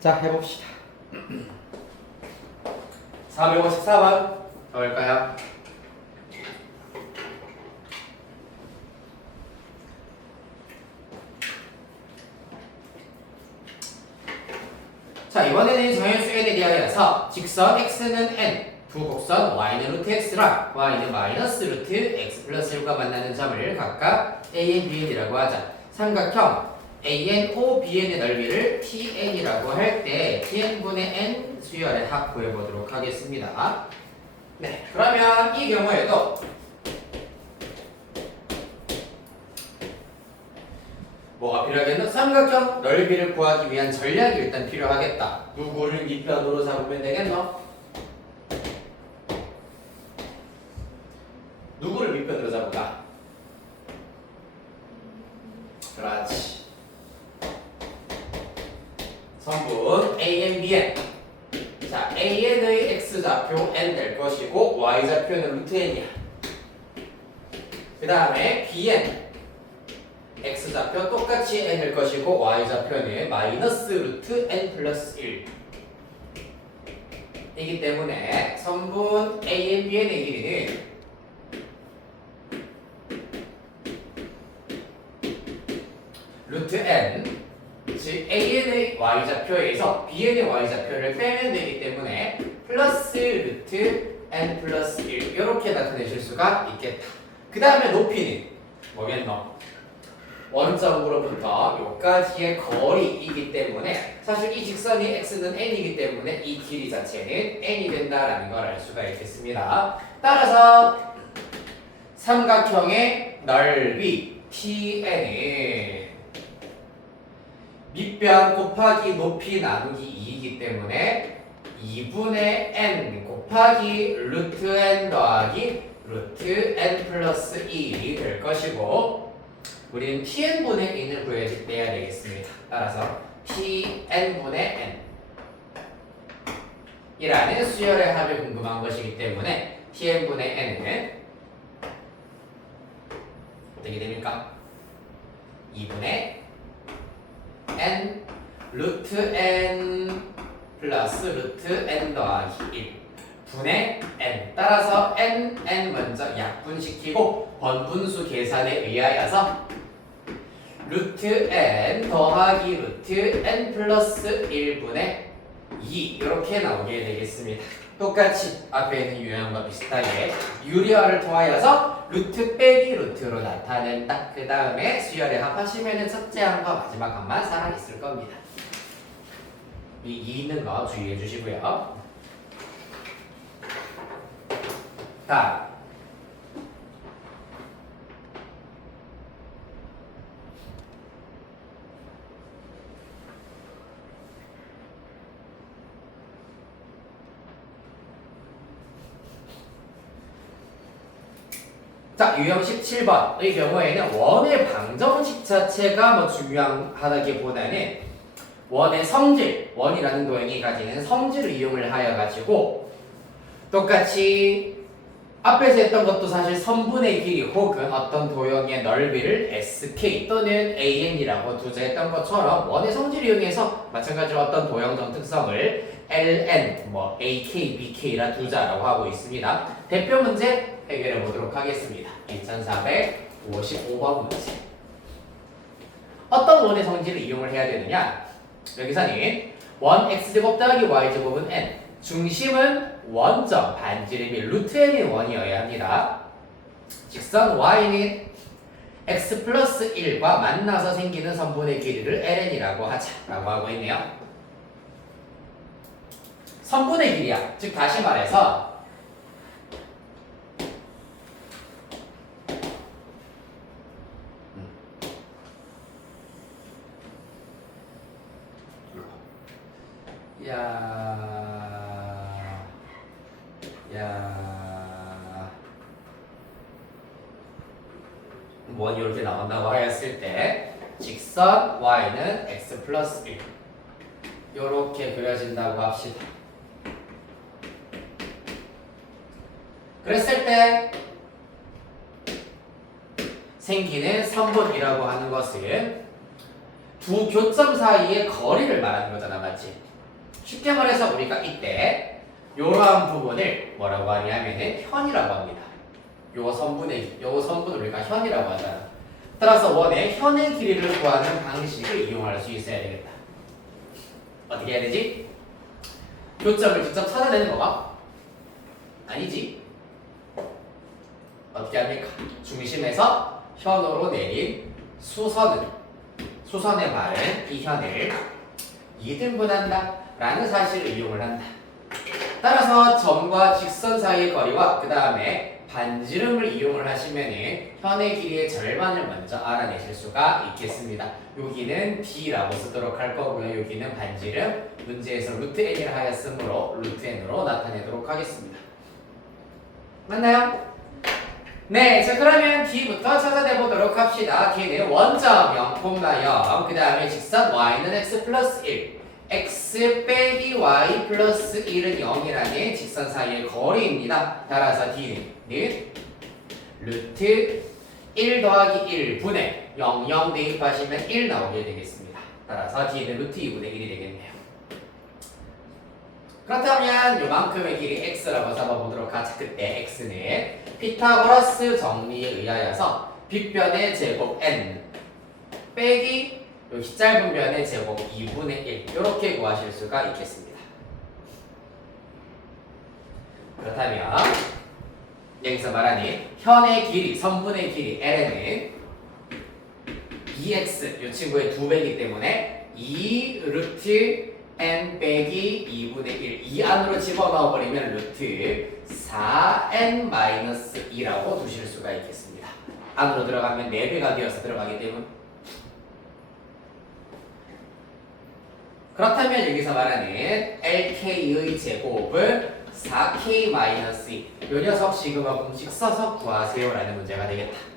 자, 해봅시다. 454번 뭘까요? 자, 이번에는 정현수 n에 대하여서 직선 x는 n, 두 곡선 y는 루트 x랑 y는 마이너스 루트 x 플러스 1과 만나는 점을 각각 a, n, b, n이라고 하자. 삼각형 AN, O, BN의 넓이를 TN이라고 할 때 TN분의 N 수열의 합 구해보도록 하겠습니다. 네, 그러면 이 경우에도 뭐가 필요하겠노? 삼각형 넓이를 구하기 위한 전략이 일단 필요하겠다. 누구를 밑변으로 잡으면 되겠노? 누구를 밑변으로 잡을까? 그렇지. 성분 AN, BN. 자, AN의 X좌표 N 될 것이고 Y좌표는 루트 N이야. 그 다음에 BN X좌표 똑같이 N 될 것이고 Y좌표는 마이너스 루트 N 플러스 1 이기 때문에 성분 AN, BN의 길이는 루트 N 즉 AN의 Y좌표에서 BN의 Y좌표를 빼면 되기 때문에 플러스 루트 N 플러스 1 이렇게 나타내실 수가 있겠다. 그 다음에 높이는 뭐겠노? 원점으로부터 여기까지의 거리이기 때문에 사실 이 직선이 x는 n이기 때문에 이 길이 자체는 n이 된다라는 걸 알 수가 있겠습니다. 따라서 삼각형의 넓이 tn은 밑변 곱하기 높이 나누기 2이기 때문에 2분의 n 곱하기 루트 n 더하기 루트 n 플러스 2이 될 것이고 우리는 tn분의 n을 구해야 되겠습니다. 따라서 tn분의 n 이라는 수열의 합이 궁금한 것이기 때문에 tn분의 n은 어떻게 됩니까? 2분의 n 루트 n 플러스 루트 n 더하기 1 분의 n 따라서 n 먼저 약분시키고 번분수 계산에 의하여서 루트 n 더하기 루트 n 플러스 1분의 2 이렇게 나오게 되겠습니다. 똑같이 앞에 있는 유형과 비슷하게 유리화를 통하여서 루트 빼기 루트로 나타낸다. 그 다음에 수열에 합하시면 첫째 항과 마지막 항만 살아있을 겁니다. 이 있는 거 주의해 주시고요. 다음 자, 유형 17번의 경우에는 원의 방정식 자체가 중요하다기보다는 원의 성질, 원이라는 도형이 가지는 성질을 이용을 하여 가지고 똑같이 앞에서 했던 것도 사실 선분의 길이 혹은 어떤 도형의 넓이를 SK 또는 AN이라고 두자 했던 것처럼 원의 성질을 이용해서 마찬가지로 어떤 도형적 특성을 LN, AK, BK라 두자라고 하고 있습니다. 대표 문제 해결해 보도록 하겠습니다. 2455번 문제. 어떤 원의 성질을 이용을 해야 되느냐? 여기서는 원 x제곱 더하기 y제곱은 n 중심은 원점 반지름이 루트 n인 원이어야 합니다. 직선 y는 x 플러스 1과 만나서 생기는 선분의 길이를 ln이라고 하자라고 하고 있네요. 선분의 길이야. 즉 다시 말해서 원이 이렇게 나온다고 하였을 때 직선 y는 x 플러스 1 이렇게 그려진다고 합시다. 그랬을 때 생기는 선분이라고 하는 것은 두 교점 사이의 거리를 말하는 거잖아, 맞지? 쉽게 말해서 우리가 이때 이러한 부분을 뭐라고 하냐면은 현이라고 합니다. 요 선분을 우리가 현이라고 하잖아. 따라서 원의 현의 길이를 구하는 방식을 이용할 수 있어야 되겠다. 어떻게 해야 되지? 교점을 직접 찾아내는 거가? 아니지. 어떻게 합니까? 중심에서 현으로 내린 수선의 말은 이 현을 2등분한다 라는 사실을 이용을 한다. 따라서 점과 직선 사이의 거리와 그 다음에 반지름을 이용을 하시면 현의 길이의 절반을 먼저 알아내실 수가 있겠습니다. 여기는 D라고 쓰도록 할 거고요. 여기는 반지름, 문제에서 루트 n이라 하였으므로 루트 n으로 나타내도록 하겠습니다. 맞나요? 네, 자 그러면 D부터 찾아내보도록 합시다. D는 원점 0,0, 그 다음에 직선 y는 x 플러스 1, x 빼기 y 플러스 1은 0이라는 직선 사이의 거리입니다. 따라서 D는 루트 1 더하기 1 분의 0 대입하시면 1 나오게 되겠습니다. 따라서 D는 루트 2분의 1이 되겠네요. 그렇다면 요만큼의 길이 x라고 잡아보도록 하죠. 그때 x는 피타고라스 정리에 의하여서 빗변의 제곱 n 빼기 요 짧은 변의 제곱 2분의 1 이렇게 구하실 수가 있겠습니다. 그렇다면 여기서 말하는 현의 길이, 선분의 길이 l는 2x 이 친구의 2배이기 때문에 2 루트 n 빼기 2분의 1 이 안으로 집어넣어 버리면 루트 4n-2라고 두실 수가 있겠습니다. 안으로 들어가면 4배가 되어서 들어가기 때문에 그렇다면 여기서 말하는 LK의 제곱은 4K-2 이 녀석 시그마 공식 써서 구하세요 라는 문제가 되겠다.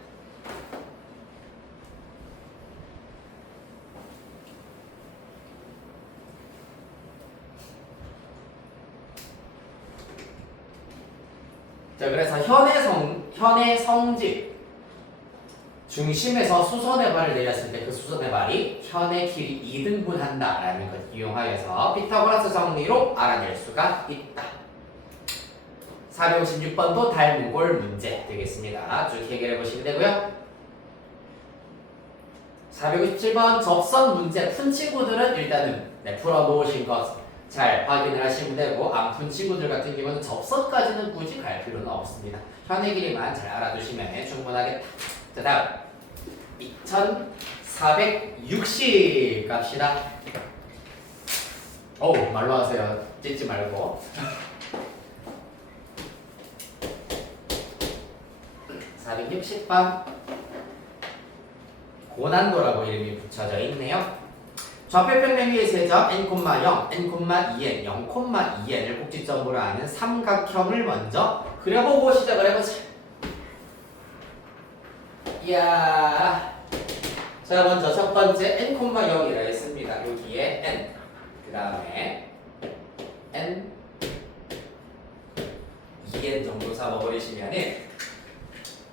자, 그래서 현의 성질 중심에서 수선의 발을 내렸을 때 그 수선의 발이 현의 길이 2등분한다 라는 것 이용하여서 피타고라스 정리로 알아낼 수가 있다. 456번도 닮은골 문제 되겠습니다. 쭉 해결해 보시면 되고요. 457번 접선 문제 푼 친구들은 일단은 풀어놓으신 것 잘 확인을 하시면 되고 안 푼 친구들 같은 경우는 접선까지는 굳이 갈 필요는 없습니다. 현의 길이만 잘 알아두시면 충분하겠다. 자, 다음 2460 갑시다. 어우, 말로 하세요. 찢지 말고. 460번 고난도라고 이름이 붙여져 있네요. 좌표평면 위의 세점 n,0, n,2n, 0,2n을 꼭지점으로 하는 삼각형을 먼저 그려보고 시작을 해보자. 이야, 자 먼저 첫 번째 n,0이라 했습니다. 여기에 n, 그 다음에 n, 2n 정도 잡아버리시면은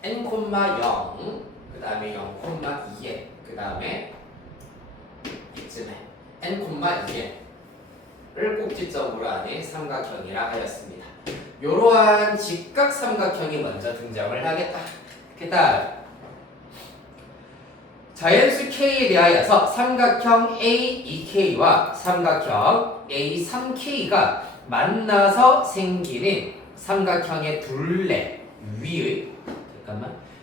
n,0, 그 다음에 0,2n, 그 다음에 이쯤에 n,2n을 꼭지점으로 하는 삼각형이라 하였습니다. 이러한 직각 삼각형이 먼저 등장을 하겠다. 그 다음 자연수 K에 대하여서 삼각형 A2K와 삼각형 A3K가 만나서 생기는 삼각형의 둘레 위의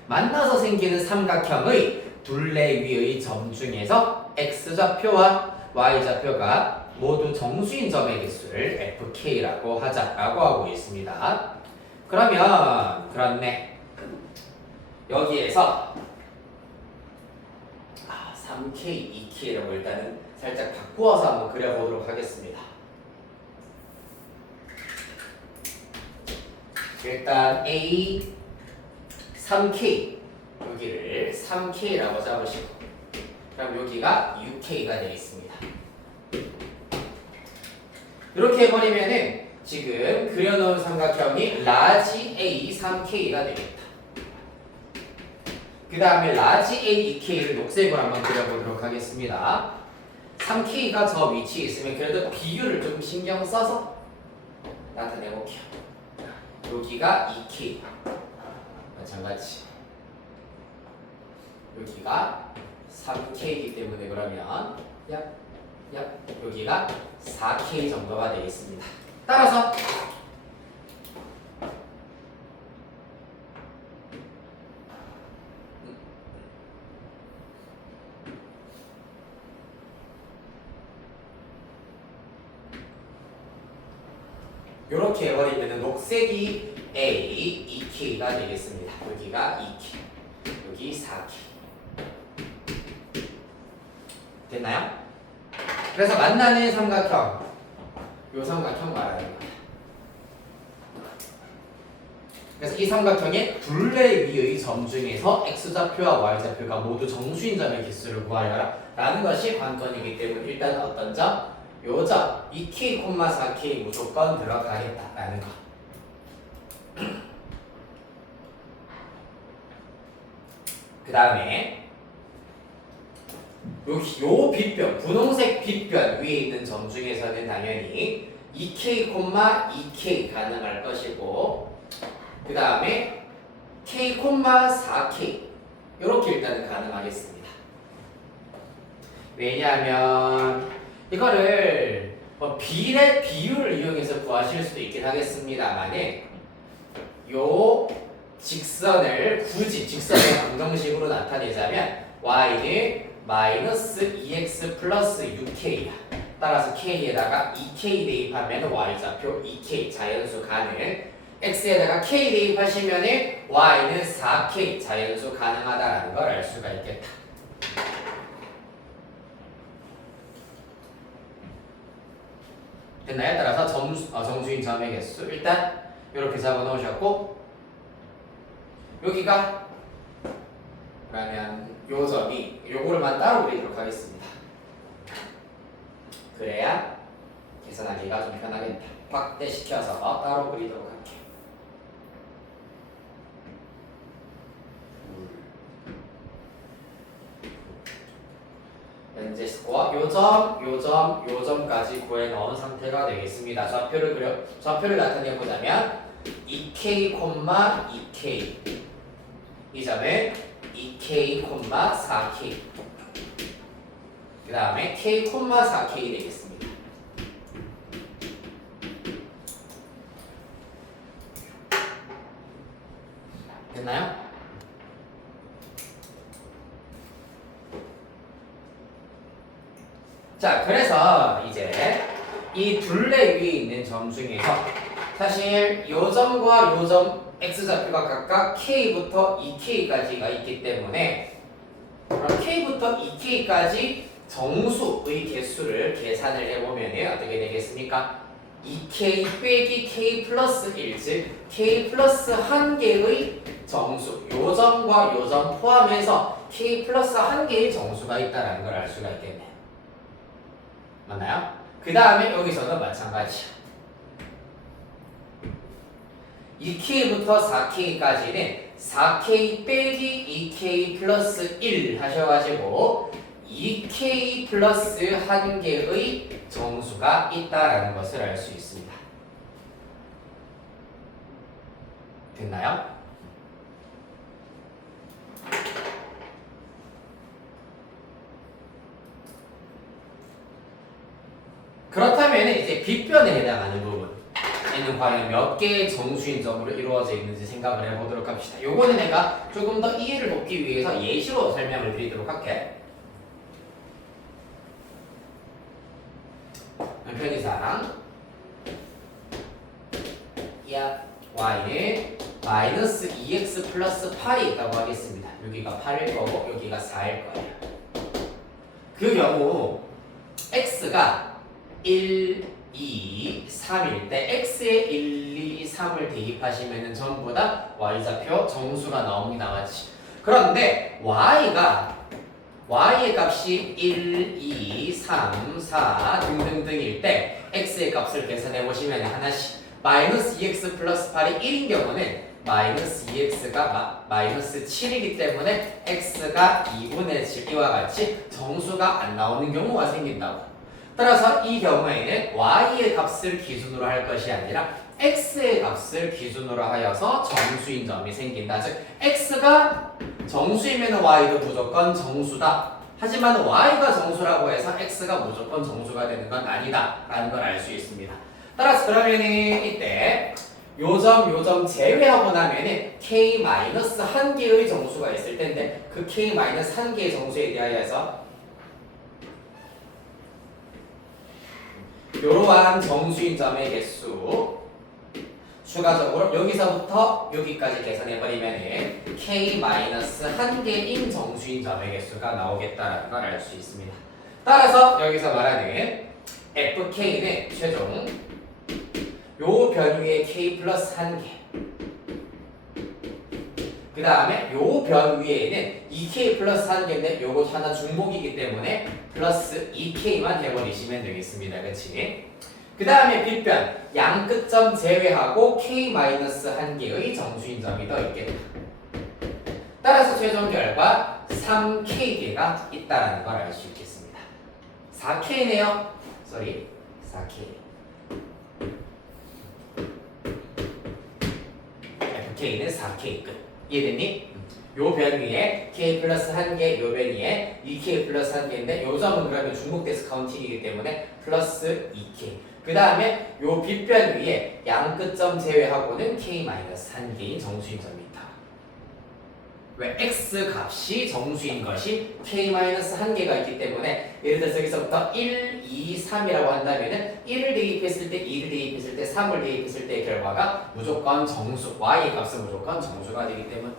만나서 생기는 삼각형의 둘레 위의 점 중에서 x좌표와 y좌표가 모두 정수인 점의 개수를 fk라고 하자라고 하고 있습니다. 그러면 그렇네. 여기에서 3k, 2k라고 일단은 살짝 바꾸어서 한번 그려보도록 하겠습니다. 일단 A 3k 여기를 3k라고 잡으시고 그럼 여기가 6k가 되어 있습니다. 이렇게 해버리면은 지금 그려놓은 삼각형이 라지 A 3k가 되겠다. 그 다음에 라지 A 2k를 녹색으로 한번 그려보도록 하겠습니다. 3K가 저 위치에 있으면 그래도 비율을 좀 신경 써서 나타내볼게요. 여기가 2K 마찬가지. 여기가 3K이기 때문에 그러면 여기가 4K 정도가 되겠습니다. 따라서 이렇게 해버리면 녹색이 A, 2K가 되겠습니다. 여기가 2K, 여기 4K. 됐나요? 그래서 만나는 삼각형, 요 삼각형 말하는 거예요. 그래서 이 삼각형의 둘레 위의 점 중에서 x좌표와 y좌표가 모두 정수인 점의 개수를 구하여라 라는 것이 관건이기 때문에 일단 어떤 점? 요 점 2k, 4k 무조건 들어가겠다라는 거. 그 다음에 요 빗변, 분홍색 빗변 위에 있는 점 중에서는 당연히 2k, 2k 가능할 것이고, 그 다음에 k, 4k 이렇게 일단은 가능하겠습니다. 왜냐하면 이거를 비율을 이용해서 구하실 수도 있긴 하겠습니다만은 요 직선을 굳이 직선의 방정식으로 나타내자면 y는 마이너스 2x 플러스 6k야. 따라서 k에다가 2k 대입하면 y좌표 2k 자연수 가능. x에다가 k 대입하시면 y는 4k 자연수 가능하다라는 걸 알 수가 있겠다. 됐나요? 따라서 정수인 점의 개수 일단 이렇게 잡아놓으셨고, 여기가 그러면 요 점이 요거를만 따로 그리도록 하겠습니다. 그래야 계산하기가 좀 편하겠다. 확대시켜서 따로 그리도록 할게요. 현재 스코어 요 점까지 구해 넣은 상태가 되겠습니다. 좌표를 나타내 보자면 2k, 2k 이 점은 2k, 4k 그 다음에 k, 4k 되겠습니다. 됐나요? 자, 그래서 이제 이 둘레 위에 있는 점 중에서 사실 요 점과 요 점 x좌표가 각각 k부터 2k까지가 있기 때문에 그럼 k부터 2k까지 정수의 개수를 계산을 해보면 어떻게 되겠습니까? 2k 빼기 k 플러스 1, 즉 k 플러스 1개의 정수, 요 점과 요 점 포함해서 k 플러스 1개의 정수가 있다는 걸 알 수가 있겠네요. 맞나요? 그 다음에 여기서는 마찬가지야. 2k부터 4k까지는 4k 빼기 2k 플러스 1 하셔가지고 2k 플러스 1개의 정수가 있다라는 것을 알 수 있습니다. 됐나요? 그렇다면 이제 빗변에 해당하는 부분에는 과연 몇 개의 정수인 점으로 이루어져 있는지 생각을 해보도록 합시다. 요거는 내가 조금 더 이해를 돕기 위해서 예시로 설명을 드리도록 할게. 편의상 y는 마이너스 2x 플러스 8이 있다고 하겠습니다. 여기가 8일 거고 여기가 4일 거예요. 그 경우 x가 1, 2, 3일 때 x에 1, 2, 3을 대입하시면 전부 다 y좌표 정수가 나옵니다. 맞지? 그런데 y의 값이 1, 2, 3, 4 등등등일 때 x의 값을 계산해 보시면 하나씩 마이너스 2x 플러스 8이 1인 경우는 마이너스 2x가 마이너스 7이기 때문에 x가 2분의 7 이와 같이 정수가 안 나오는 경우가 생긴다고. 따라서 이 경우에는 y의 값을 기준으로 할 것이 아니라 x의 값을 기준으로 하여서 정수인 점이 생긴다. 즉 x가 정수이면 y도 무조건 정수다. 하지만 y가 정수라고 해서 x가 무조건 정수가 되는 건 아니다 라는 걸 알 수 있습니다. 따라서 그러면은 이때 요점 제외하고 나면은 k-1개의 정수가 있을 텐데 그 k-1개의 정수에 대하여서 이러한 정수인 점의 개수 추가적으로 여기서부터 여기까지 계산해버리면 k-1개인 정수인 점의 개수가 나오겠다라는 걸 알 수 있습니다. 따라서 여기서 말하는 fk는 최종 요 변위의 k 플러스 1개 그 다음에 요 변위에는 2k 플러스 1개인데 요거 하나 중복이기 때문에 플러스 2k만 해버리시면 되겠습니다. 그치? 그 다음에 빗변 양 끝점 제외하고 k-1개의 정수인 점이 더 있겠다. 따라서 최종 결과 3k개가 있다는 걸 알 수 있겠습니다. 4k네요. 쏘리 4k. fk는 4k 끝. 이해됐니? 요 변위에 k 플러스 1개, 요 변위에 2k 플러스 1개인데 요 점은 그러면 중복돼서 카운팅이기 때문에 플러스 2k. 그 다음에 요 빗변 위에 양 끝점 제외하고는 k-1개인 정수인 점이 있다. 왜? x 값이 정수인 것이 k-1개가 있기 때문에 예를 들어서 여기서부터 1, 2, 3이라고 한다면은 1을 대입했을 때, 2를 대입했을 때, 3을 대입했을 때의 결과가 무조건 정수, y 값은 무조건 정수가 되기 때문에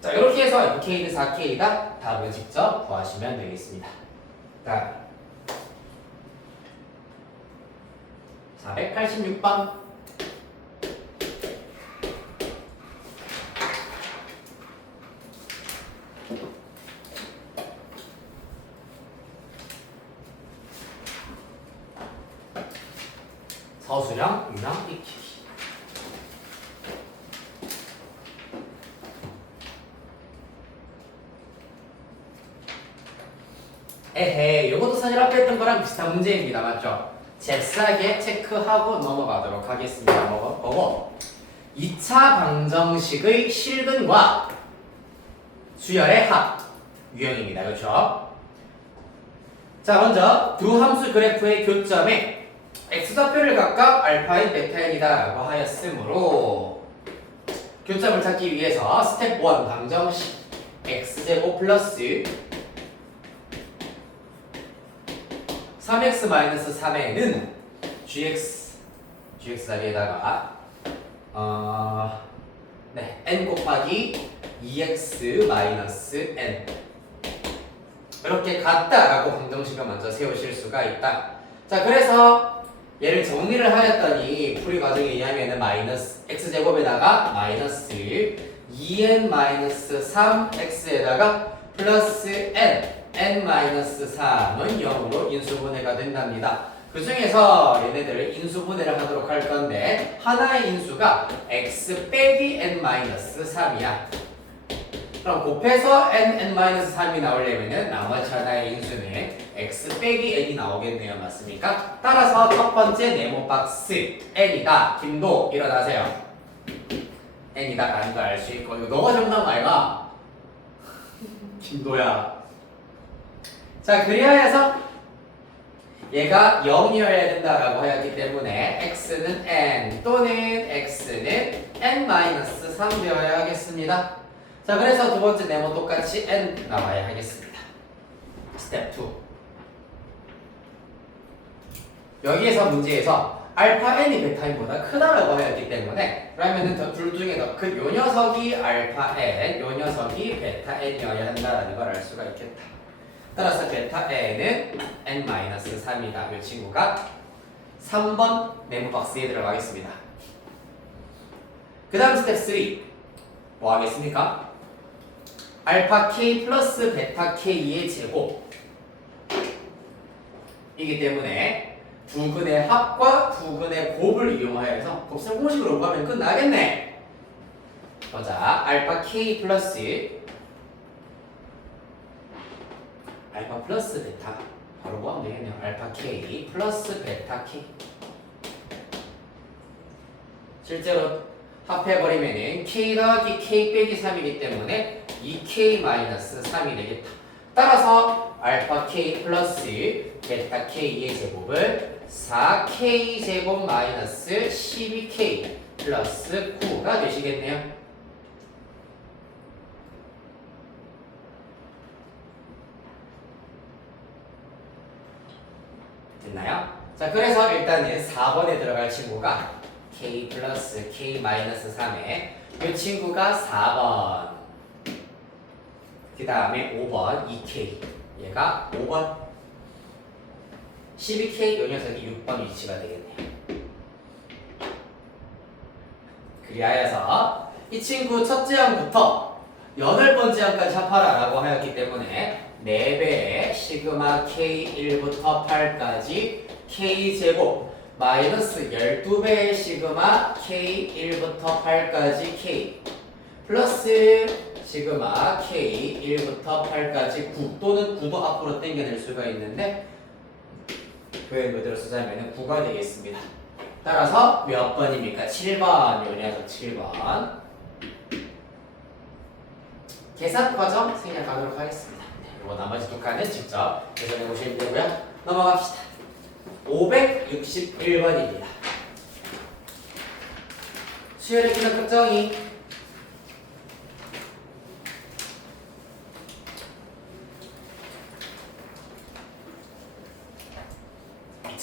자 이렇게 해서 fk는 4k이다. 답을 직접 구하시면 되겠습니다. 자 486번 서술형, 유형, 익히기. 에헤, 요것도 사실 앞에 했던 거랑 비슷한 문제입니다. 맞죠? 잽싸게 체크하고 넘어가도록 하겠습니다. 보고 2차 방정식의 실근과 수열의 합 유형입니다. 그렇죠? 자, 먼저 두 함수 그래프의 교점에 x좌표를 각각 알파인 베타인이다 라고 하였으므로 교점을 찾기 위해서 스텝 1 방정식 x제곱 플러스 3x-3에는 gx 자리에다가 n 곱하기 2x-n 이렇게 같다라고 방정식을 먼저 세우실 수가 있다. 자, 그래서 얘를 정리를 하였더니 풀이 과정에 의하면 마이너스 x제곱에다가 마이너스 2n-3x에다가 플러스 n-3은 0으로 인수분해가 된답니다. 그 중에서 얘네들을 인수분해를 하도록 할 건데 하나의 인수가 x 빼기 n-3이야. 그럼 곱해서 n-3이 나오려면 나머지 하나의 인수는 x 빼기 n이 나오겠네요. 맞습니까? 따라서 첫 번째 네모 박스 n이다. 김도 일어나세요. n이다 라는 걸 알 수 있고 이거 너가 정답 아이가? 김도야. 자, 그리하여서 얘가 0이어야 된다라고 하였기 때문에 x는 n 또는 x는 n-3 되어야 하겠습니다. 자, 그래서 두 번째 네모 똑같이 n 나와야 하겠습니다. 스텝 2. 여기에서 문제에서 알파 n이 베타 n보다 크다라고 하였기 때문에 그러면은 둘 중에 더 큰 요 녀석이 알파 n, 요 녀석이 베타 n이어야 한다라는 걸 알 수가 있겠다. 따라서 베타 n은 n-3이다. 이 친구가 3번 네모 박스에 들어가겠습니다. 그 다음 스텝 3 뭐 하겠습니까? 알파 k 플러스 베타 k의 제곱 이기 때문에 두 근의 합과 두 근의 곱을 이용하여서 곱셈 공식으로 구하면 끝나겠네. 보자. 알파 K 플러스 알파 플러스 베타 바로 구하면 되겠네요. 알파 K 플러스 베타 K. 실제로 합해버리면은 K 더하기 K 빼기 3이기 때문에 2K 마이너스 3이 되겠다. 따라서 알파 K 플러스 베타 K의 제곱을 4K 제곱 마이너스 12K 플러스 9가 되시겠네요. 됐나요? 자, 그래서 일단은 4번에 들어갈 친구가 K 플러스 K 마이너스 3에 이 친구가 4번, 그 다음에 5번 2K, 얘가 5번, 12K 요 녀석이 6번 위치가 되겠네요. 그리하여서 이 친구 첫째 항부터 8번째 항까지 합하라 라고 하였기 때문에 4배의 시그마 K1부터 8까지 K제곱 마이너스 12배의 시그마 K1부터 8까지 K 플러스 시그마 K1부터 8까지 9 또는 9도 앞으로 당겨낼 수가 있는데 표현 그대로 쓰자면 9가 되겠습니다. 따라서 몇 번입니까? 7번. 요 녀석 7번. 계산 과정 생략하도록 하겠습니다. 이거 나머지 두 칸은 직접 계산해 보시면 되고요. 넘어갑시다. 561번입니다. 수열의 기능 특정이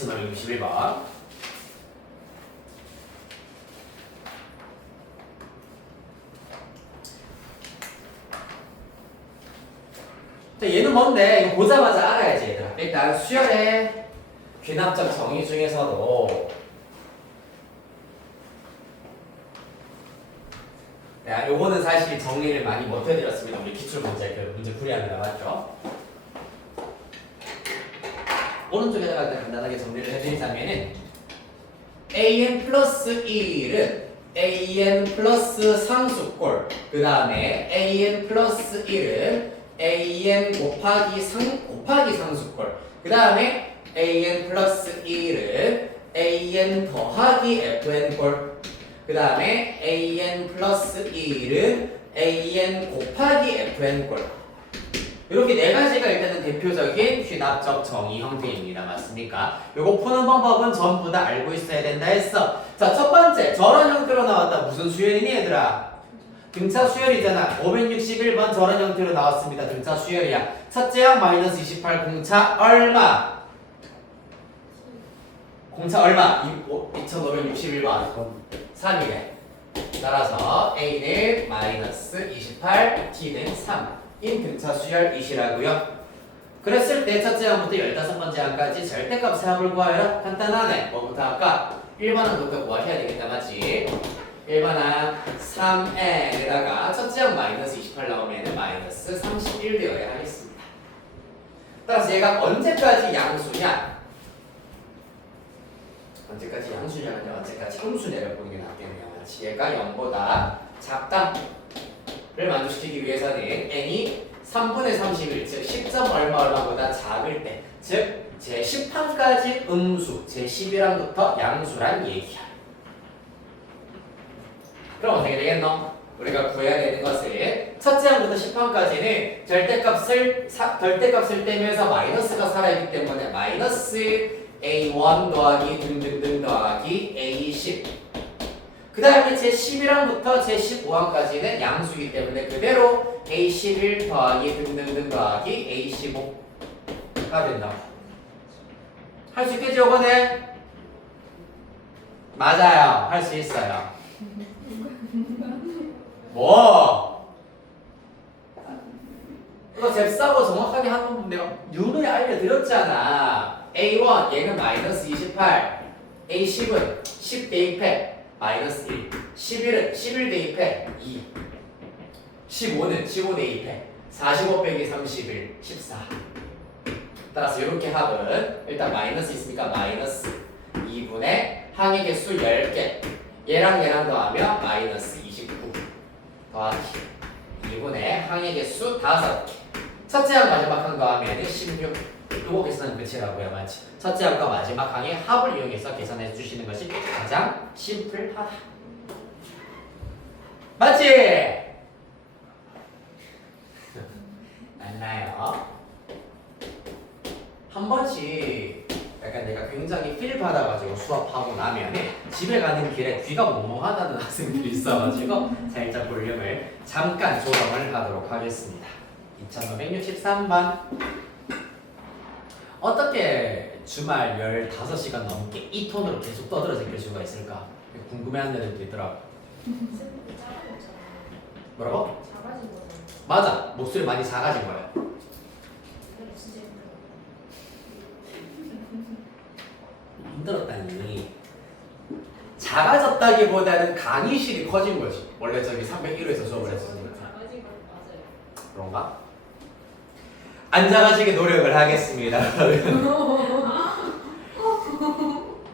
(2561번) 자, 얘는 뭔데? 이거 보자마자 알아야지 얘들아. 일단 수열의 귀납적 정의 중에서도 야, 요거는 사실 정리를 많이 못 해드렸습니다. 우리 기출 문제 그 문제 풀이하느라 맞죠? 오른쪽에다가 간단하게 정리를 해드리자면은 an 플러스 1은 an 플러스 상수꼴, 그 다음에 an 플러스 1은 an 곱하기 상수꼴, 그 다음에 an 플러스 1은 an 더하기 fn꼴, 그 다음에 an 플러스 1은 an 곱하기 fn꼴. 이렇게 네 가지가 일단은 대표적인 귀납적 정의 형태입니다. 맞습니까? 요거 푸는 방법은 전부 다 알고 있어야 된다 했어. 자, 첫 번째 저런 형태로 나왔다. 무슨 수열이니 얘들아? 등차 수열이잖아. 561번 저런 형태로 나왔습니다. 등차 수열이야. 첫째 항 마이너스 28 공차 얼마? 공차 얼마? 2561번 3이래. 따라서 A는 마이너스 28, T는 3 인 등차 수열이시라고요. 그랬을 때 첫째 항부터 15번째 항까지 절대값 합을 구하여라. 간단하네. 뭐부터 할까? 1번 항부터 구하셔야 되겠다. 맞지? 1번 항 3n에다가 첫째 항 마이너스 28 나오면 마이너스 31 되어야 하겠습니다. 따라서 얘가 언제까지 양수냐? 언제까지 양수냐면요. 언제까지 함수 내려보는 게 낫겠네요. 마치 얘가 0보다 작다 를 만족시키기 위해서는 n이 3분의 31, 즉 10점 얼마보다 작을 때, 즉 제10항까지 음수, 제11항부터 양수란 얘기야. 그럼 어떻게 되겠노? 우리가 구해야 되는 것은 첫째 항부터 10항까지는 절대값을 떼면서 마이너스가 살아있기 때문에 마이너스 a1 더하기 등등등 더하기 a10, 그 다음에 제11항부터 제15항까지는 양수이기 때문에 그대로 A11 더하기 등등등 더하기 A15가 된다. 할 수 있겠지 요거는? 맞아요. 할 수 있어요. 뭐? 이거 잽싸고 정확하게 한 번 내가 누누이 알려드렸잖아. A1 얘는 마이너스 28, A10은 10 대입해 마이너스 1, 11은 11 대입해 2, 15는 15 대입해 45 빼기 31, 14. 따라서 이렇게 합은 일단 마이너스 있으니까 마이너스 2분의 항의 개수 10개 얘랑 얘랑 더하면 마이너스 29 더하기 2분의 항의 개수 5개 첫째 항 마지막 항 더하면 16 요거 계산은 끝이라고요 맞지? 첫째 항과 마지막 항의 합을 이용해서 계산해 주시는 것이 가장 심플하다 맞지? 맞나요? 한 번씩 약간 내가 굉장히 필 받아가지고 수업하고 나면 집에 가는 길에 귀가 멍멍하다는 학생들이 있어가지고 살짝 볼륨을 잠깐 조정을 하도록 하겠습니다. 2563번 어떻게 주말 15시간 넘게 이 톤으로 계속 떠들어 제낄 수가 있을까? 궁금해하는 애들도 있더라고. 뭐라고? 작아진 거잖아. 맞아 목소리 많이 작아진 거야. 진짜 힘들었다니 작아졌다기보다는 강의실이 커진 거지. 원래 저기 301호에서 수업을 했으니까. 작아진 거 맞아요. 그런가? 안 작아지게 노력을 하겠습니다.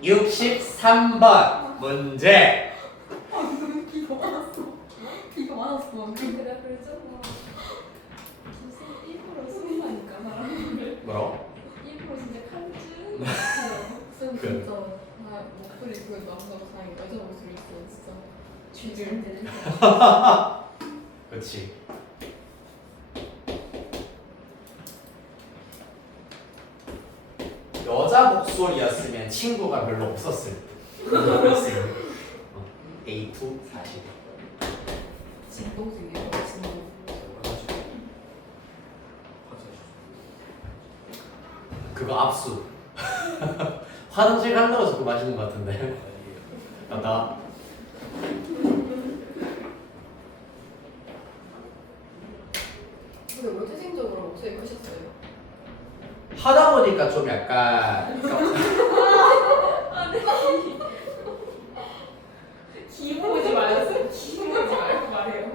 63번 문제. 비가 많았어. 비가 많았어. 그래 그랬잖아. 선생님 일부러 숨기니까 사람을. 뭐라고? 일부러 진짜 칼질. 쌤 진짜 나 목소리 그거 나온다고 다행히 여자 목소리 있어 진짜. 쥐들 되는 그렇지. 여자 목소리였으면 친구가 별로 없었을 듯. A2 40. 진동생이야 진동. 그거 압수. 화장실 간다고 자꾸 마시는 것 같은데. 나. 근데 왜 태생적으로 목소리 크셨어요? 하다 보니까 좀 약간 기모지 말았어. 기모지 말고 말해요.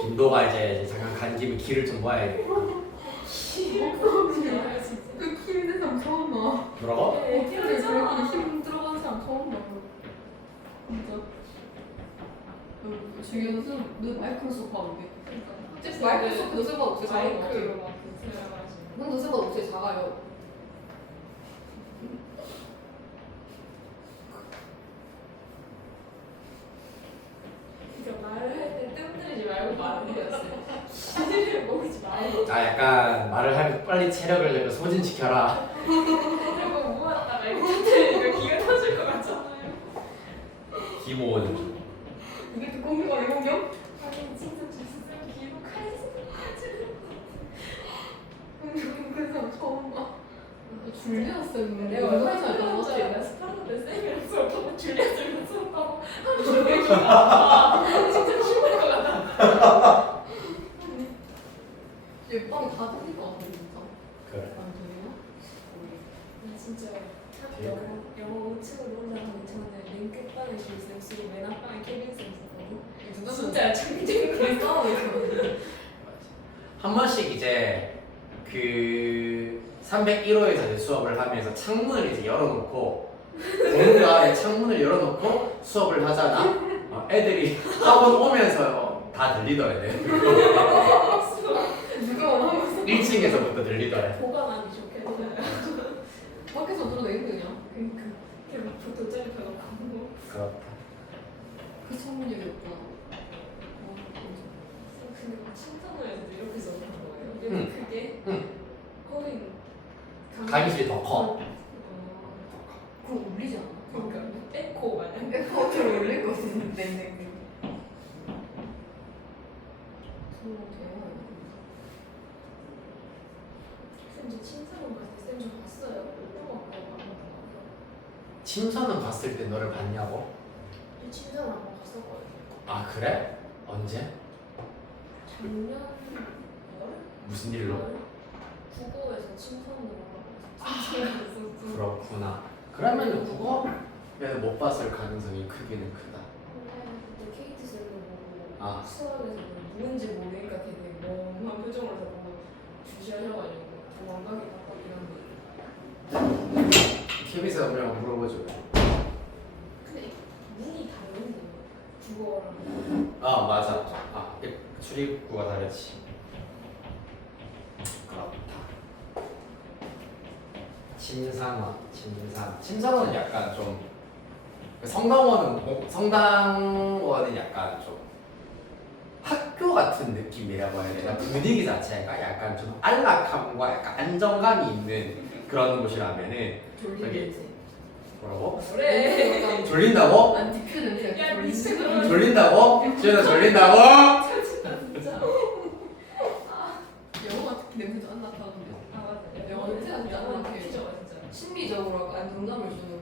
김도가 이제 잠깐 간 김에 기를 좀 모아야 돼. 기모지 말아요 진짜. 그 키우는 사람 처음 봐. 뭐라고? 어떻게 그렇게 힘 들어가는 사람 처음 봐. 진짜. 주변에서 너 마이크로 쏙 하는데. 마이크로 쏙 너생각 목소리 작은 거 같아요. 마이크로 막 들어가지고. 넌 너생각 목소리 작아요. 그러니까 말을 할 때 뜸들이지 말고 말을 해였어요. 기를 모으지 말고. 아 약간 말을 하면 빨리 체력을 내고 소진시켜라. 그리고 모았다가 이렇게 터뜨리니까 기가 터질 것 같잖아요. 기모은. 이게 또 공격 아니야 공격? 아니 진짜 주스쌤 기도 칼질. 그 사람 처음 봐. 줄리아 쌤 내가 얼마나 잘 나왔지? 내가 스파르타 때 쌤이랑 수업하고 줄리아 쌤이랑 수업하고 진짜 죽을 것 같아. 옆방이 다 들릴 것 같아 진짜. 그래. 안 들리나? 나 진짜 영어 우측으로 혼자하고 저는 맨 끝방에 줄쌤 쓰고 맨 앞방에 케빈 쌤 썼거든. 진짜 정말 싸우고 있어. 한 번씩 이제 그 301호에서 이제 수업을 하면서 창문을 이제 열어놓고 공간에 창문을 열어놓고 수업을 하잖아. 애들이 학원 오면서 다 들리더래. 누가 원하면서 1층에서부터 들리더래. 보관하기 좋겠어요. 밖에서 들어도 힘드냐? 그러니까 이렇게 막 돗자리 펴놓고 그렇다. 그 창문열이었구나. 근데 막 신선호에서도 이렇게 써놓은 거예요. 근데 응. 그게 응. 거의 강의실이 더 커. 그럼 울리지 않아? 그러니까 에코 마냥. 에코처럼 울릴 것 같은데 네. 정말 대박이다. 쌤저 친사원 갔을 때 쌤 좀 봤어요. 오빠가 친선은 봤을 때 너를 봤냐고? 이 친사원 한번 갔었거든요. 아 그래? 언제? 작년 월? 무슨 일로? 국어에서 친선으로 가봤어요. 그렇구나. 그러면 국어에 못 봤을 가능성이 크기는 크다. 그때 케이트 쌤을 보고 아. 수학에서 누군지 모르니까 되게 멍한 표정으로 보고 주시하셔가지고 도망가게 갔다 이런 거. KBS가 뭐라고 물어보죠. 근데 문이 다른데 국어랑 아 맞아. 출입구가 다르지. 그렇다. 침상원은 약간 좀 성당원은 약간 좀 학교 같은 느낌이라고 해야 되나? 분위기 자체가 약간 좀 안락함과 약간 안정감이 있는 그런 곳이라면은 졸린 저기- 냄새. 뭐라고? 그래. 졸린다고? 난 디퓨 냄새. 야, 졸린 미친. 냄새. 졸린다고? 지현아 졸린다고? 진짜. 영어가 특히 냄새도 안 나타나는데. 아 맞아. 영어 냄새가 진짜 안 나게. 진짜 진짜. 심리적으로 약간 안정감을 주는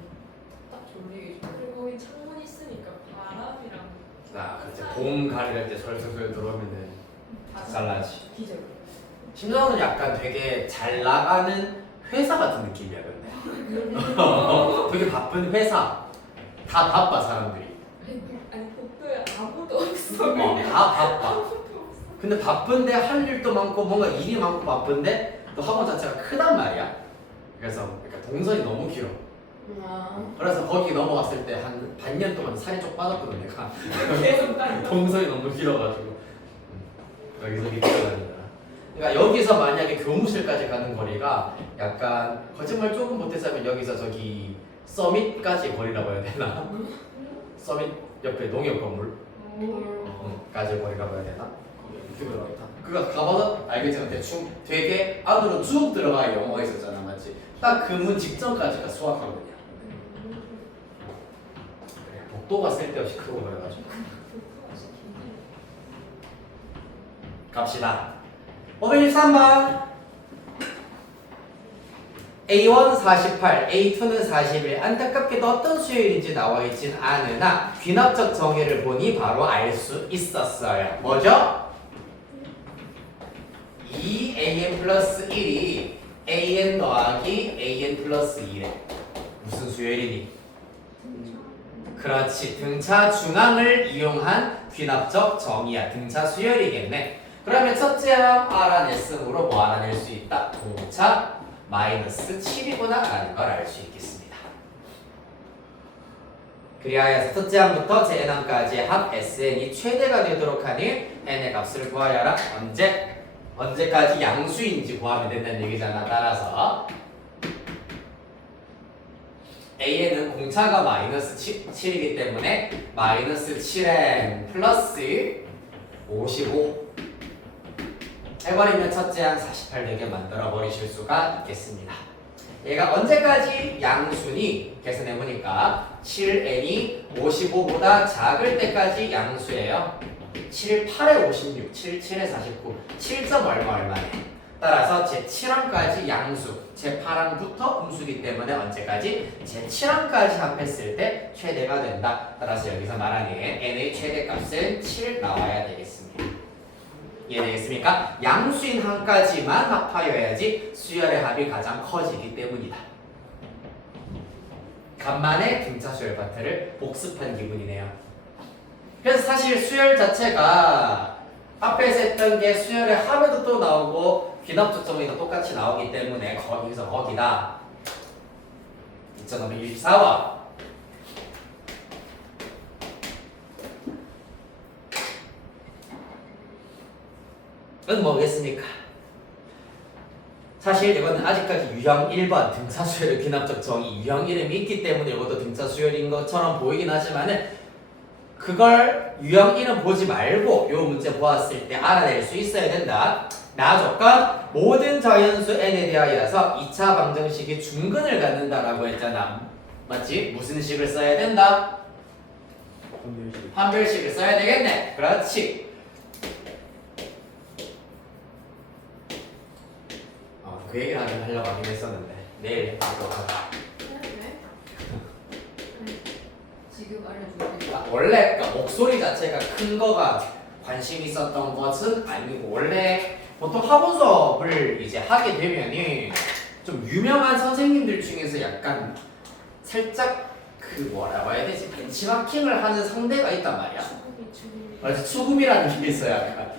딱 졸리게 좀. 그리고 거기 창문 있으니까 바람이랑 그치. 봄 가을일 때 솔솔솔 들어오면은 잘나지. 기절. 심정은 약간 되게 잘 나가는 회사 같은 느낌이야 근데. 되게 바쁜 회사. 다 바빠 사람들이. 아니 복도에 아무도 없어. 다 바빠. 아무도 없어. 근데 바쁜데 할 일도 많고 뭔가 일이 많고 바쁜데 또 학원 자체가 크단 말이야. 그래서 그러니까 동선이 너무 길어. 그래서 거기 넘어갔을 때 한 반년 동안 살이 좀 빠졌거든 내가. 계속 다녀. 동선이 너무 길어가지고 여기저기 뛰어다니더라. 그러니까 여기서 만약에 교무실까지 가는 거리가 약간 거짓말 조금 못했자면 여기서 저기 서밋까지 거리라고 해야 되나? 서밋 옆에 농협 건물 까지 거리라고 해야 되나? 거기 이렇게 들어가겠다. 그거 가봐서 알겠지만 대충 되게 안으로 쭉 들어가야 영어가 있었잖아, 맞지? 딱 그 문 직전까지가 수학하거든요. 그래, 복도가 쓸데없이 크고 그래가지고 갑시다. 513번 A1 48, A2는 41. 안타깝게도 어떤 수요일인지 나와 있진 않으나 귀납적 정의를 보니 바로 알 수 있었어요. 뭐죠? 2AN 플러스 1이 AN 더하기 AN 플러스 2래. 무슨 수요일이니? 그렇지. 등차 중앙을 이용한 귀납적 정의야. 등차 수열이겠네. 그러면 첫째 항 알아냈으므로 뭐 알아낼 수 있다? 공차 마이너스 7이구나 라는 걸 알 수 있겠습니다. 그리하여 첫째 항부터 제n항까지 합 SN이 최대가 되도록 하는 n의 값을 구하여라. 언제까지 양수인지 구하면 된다는 얘기잖아. 따라서 AN은 공차가 마이너스 7이기 때문에 마이너스 7n 플러스 55 해버리면 첫째 항 48 되게 만들어 버리실 수가 있겠습니다. 얘가 언제까지 양수니 계산해보니까 7n이 55보다 작을 때까지 양수예요. 7, 8에 56, 7, 7에 49, 7점 얼마네. 따라서 제7항까지 양수, 제8항부터 음수기 때문에 언제까지? 제7항까지 합했을 때 최대가 된다. 따라서 여기서 말하는 n의 최대값은 7 나와야 되겠습니다. 이해되겠습니까? 양수인 항까지만 합하여야지 수열의 합이 가장 커지기 때문이다. 간만에 등차 수열 파트를 복습한 기분이네요. 그래서 사실 수열 자체가 앞에서 했던 게 수열의 합에도 또 나오고 귀납적 정의도 똑같이 나오기 때문에 거기서 거기다. 2524번 은 뭐겠습니까? 사실 이거는 아직까지 유형 1번 등차 수열의 귀납적 정의 유형 이름이 있기 때문에 이것도 등차 수열인 것처럼 보이긴 하지만은 그걸 유형 1은 보지 말고 이 문제 보았을 때 알아낼 수 있어야 된다. 나 조건 모든 자연수 n에 대하여서 2차 방정식이 중근을 갖는다라고 했잖아. 맞지? 무슨 식을 써야 된다? 판별식을 써야 되겠네. 그렇지. 그 얘기를 하려고 하긴 했었는데 내일 하도록 하자. 지금 알려줄게. 원래 그러니까 목소리 자체가 큰 거가 관심 있었던 것은 아니고 원래 보통 학원 수업을 이제 하게 되면은 좀 유명한 선생님들 중에서 약간 살짝 그 뭐라고 해야 되지? 벤치마킹을 하는 상대가 있단 말이야. 맞아, 추구미라는 게 있어요. 약간.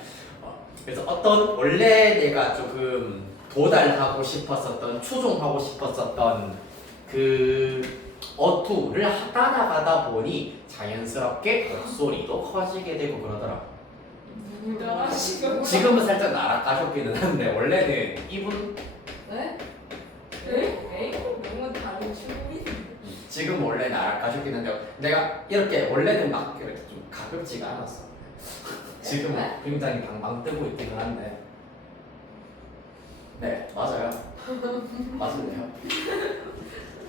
그래서 어떤 원래 내가 조금 도달하고 싶었었던 추종하고 싶었었던 그 어투를 따라가다 보니 자연스럽게 목소리도 커지게 되고 그러더라고. 잘하시고. 지금은 살짝 나락가셨기는 한데 원래는 이분 네? 에이? 너무 다른 친구이. 지금 원래 나락가셨긴 한데 내가 이렇게 원래는 막 이렇게 좀 가볍지가 않았어. 지금은 굉장히 방방 뜨고 있기는 한데 네 맞아요. 맞아요.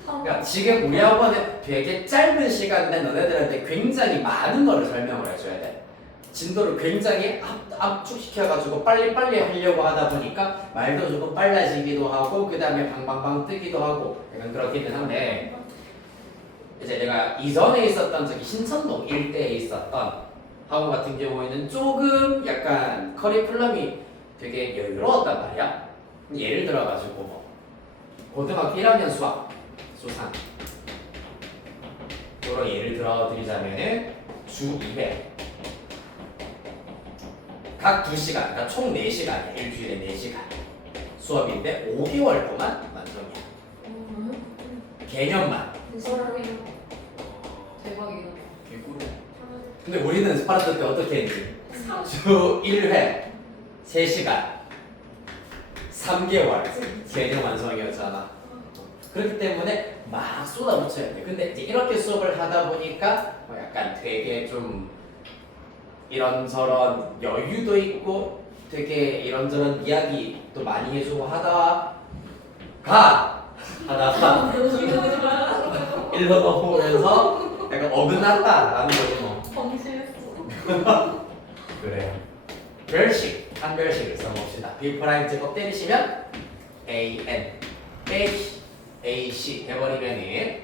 그러니까 지금 우리 학원에 되게 짧은 시간에 너네들한테 굉장히 많은 거를 설명을 해줘야 돼. 진도를 굉장히 압축시켜가지고 빨리빨리 하려고 하다 보니까 말도 조금 빨라지기도 하고 그 다음에 방방방 뜨기도 하고 약간 그렇기는 한데 이제 내가 이전에 있었던 저기 신천동 일대에 있었던 학원 같은 경우에는 조금 약간 커리큘럼이 되게 여유로웠단 말이야. 예를 들어가지고 뭐 고등학교 1학년 수학 수상 요런 예를 들어 드리자면은 주 2회 각 2시간, 그러니까 총 4시간이야. 일주일에 4시간 수업인데 5개월 동안 완성이야. 개념만. 대박이다. 개꿀이야. 근데 우리는 스파르타 때 어떻게 했니? 주 1회 3시간 3개월 개념 완성이었잖아. 그렇기 때문에 막 쏟아붙여야 돼. 근데 이제 이렇게 수업을 하다 보니까 뭐 약간 되게 좀 이런저런 여유도 있고 되게 이런저런 이야기도 많이 해주고 하다가 일로 넘어오면서 약간 어긋났다라는 거지 뭐. 방실했어. 그래요. 별식 한 별식을 써봅시다. B 프라임 제곱 때리시면 AN 빼기 AC 해버리면은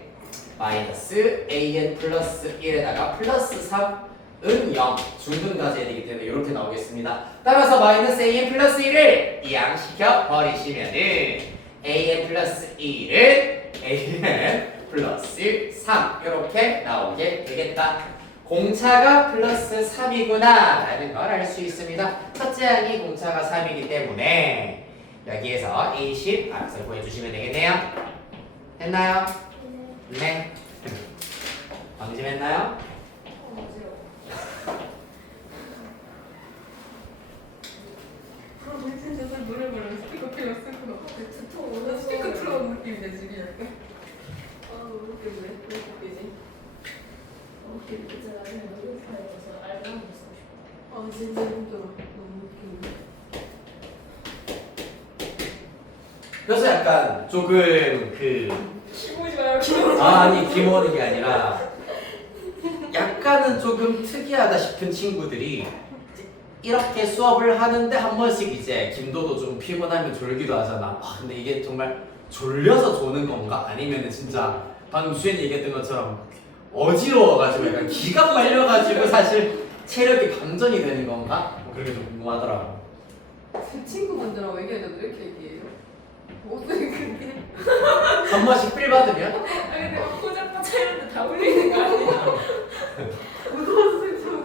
마이너스 AN 플러스 1에다가 플러스 3은 0 중분까지 해야 되기 때문에 이렇게 나오겠습니다. 따라서 마이너스 AN 플러스 1을 이항시켜 버리시면은 AN 플러스 1은 AN 플러스 3 이렇게 나오게 되겠다. 공차가 플러스 3이구나 라는 걸 알 수 있습니다. 첫째 항이 공차가 3이기 때문에 여기에서 A10 알아서 구해주시면 되겠네요. 했나요? 네. 방심했나요? 진짜 노래 부르는 스피커 필요 없을 것 같아. 스피커 틀어놓은 느낌이네 지금 약간. 아 너무 웃기네. 왜 이렇게 웃기지? 아 진짜 힘들어. 너무 웃기네. 그래서 약간 조금 키보지 마요. 아니 기모는 게 아니라 약간은 조금 특이하다 싶은 친구들이 이렇게 수업을 하는데 한 번씩 이제 김도도 좀 피곤하면 졸기도 하잖아. 근데 이게 정말 졸려서 조는 건가? 아니면 진짜 방금 수현이 얘기했던 것처럼 어지러워가지고 약간 기가 빨려가지고 사실 체력이 방전이 되는 건가? 그렇게 좀 궁금하더라고. 제 친구분들하고 얘기했는데 왜 이렇게 얘기해요? 어떻게 그게? 한 번씩 필 받으면 아니 내가 포장마 차렸는데 다 올리는 거 아니야? 무서웠을 줄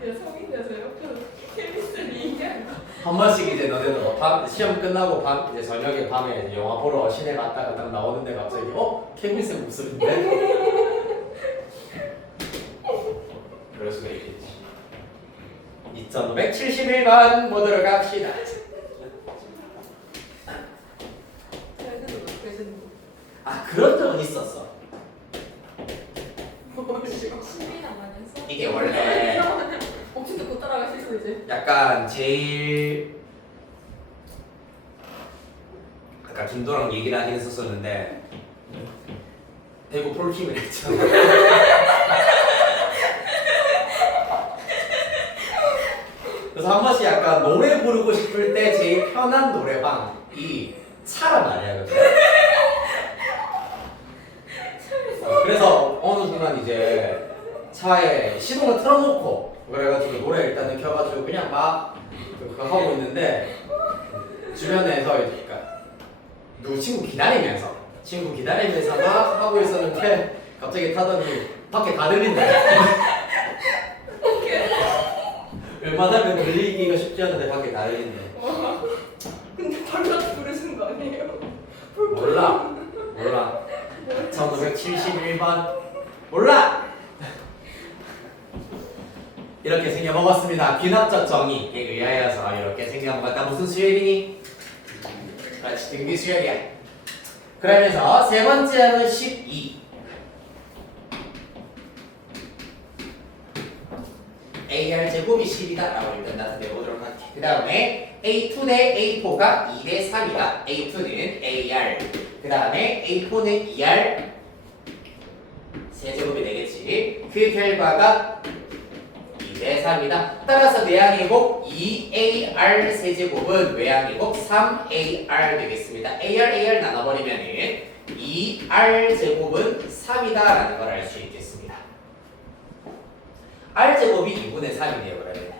내가 성인 돼서 옆에서 케미스트리 얘기하는 거. 한 번씩 이제 너네들 뭐밤 시험 끝나고 밤 이제 저녁에 밤에 이제 영화 보러 시내 갔다가 딱 나오는데 갑자기 케빈 쌤 목소리인데? 그럴 수가 있겠지. 2571번 보도록 합시다. 그런 적은 있었어. 신비나 많아서. 이게 원래 엄청 듣고 따라갈 수 있어 이제. 약간 제일 아까 김도랑 얘기를 하긴 했었었는데 대구 폴킴을 했잖아. 그래서 한 번씩 약간 노래 부르고 싶을 때 제일 편한 노래방이 차란 말이야. 그죠? 그래서 어느 순간 이제 차에 시동을 틀어놓고 그래가지고 노래 일단은 켜가지고 그냥 막 그거 하고 있는데 주변에서 이제 그러니까 누구 친구 기다리면서 막 하고 있었는데 갑자기 타더니 밖에 다 들린다. 웬만하면 들리기가 쉽지 않은데 밖에 다 들린다. 근데 발라 부르시는 거 아니에요? 몰라. 1571번 몰라. 이렇게 생겨먹었습니다. 귀납적 정의에 의하여서 이렇게 생겨먹었다. 무슨 수열이니? 그렇지, 등비 수열이야. 그러면서 세 번째 항은 12. AR 제곱이 10이다 라고 일단 나타내보도록 할게. 그 다음에 A2 대 A4가 2 대 3이다. A2는 AR, 그 다음에 A4는 ER 세제곱이 되겠지. 그 결과가 2 대 3이다. 따라서 내항의 곱 2AR 세제곱은 외항의 곱 3AR 되겠습니다. AR 나눠버리면은 2R 제곱은 3이다 라는 걸 알 수 있겠습니다. R제곱이 2분의 3이네요. 그러면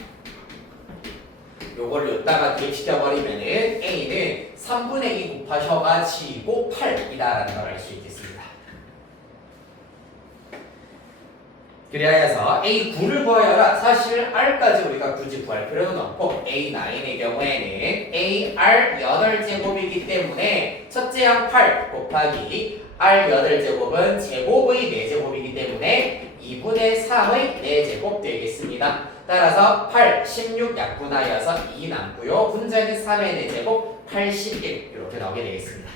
요걸 여기다가 대입시켜버리면은 A는 3분의 2 곱하셔가지고 8이다 라는 걸 알 수 있겠습니다. 그리하여서 A9를 구하여라. 사실 R까지 우리가 굳이 구할 필요는 없고 A9의 경우에는 AR 8제곱이기 때문에 첫째 항 8 곱하기 R 8제곱은 제곱의 4제곱이기 때문에 2분의 3의 4제곱 되겠습니다. 따라서 8, 16 약분하여서 2 남고요. 분자는 3의 4제곱 81 이렇게 나오게 되겠습니다.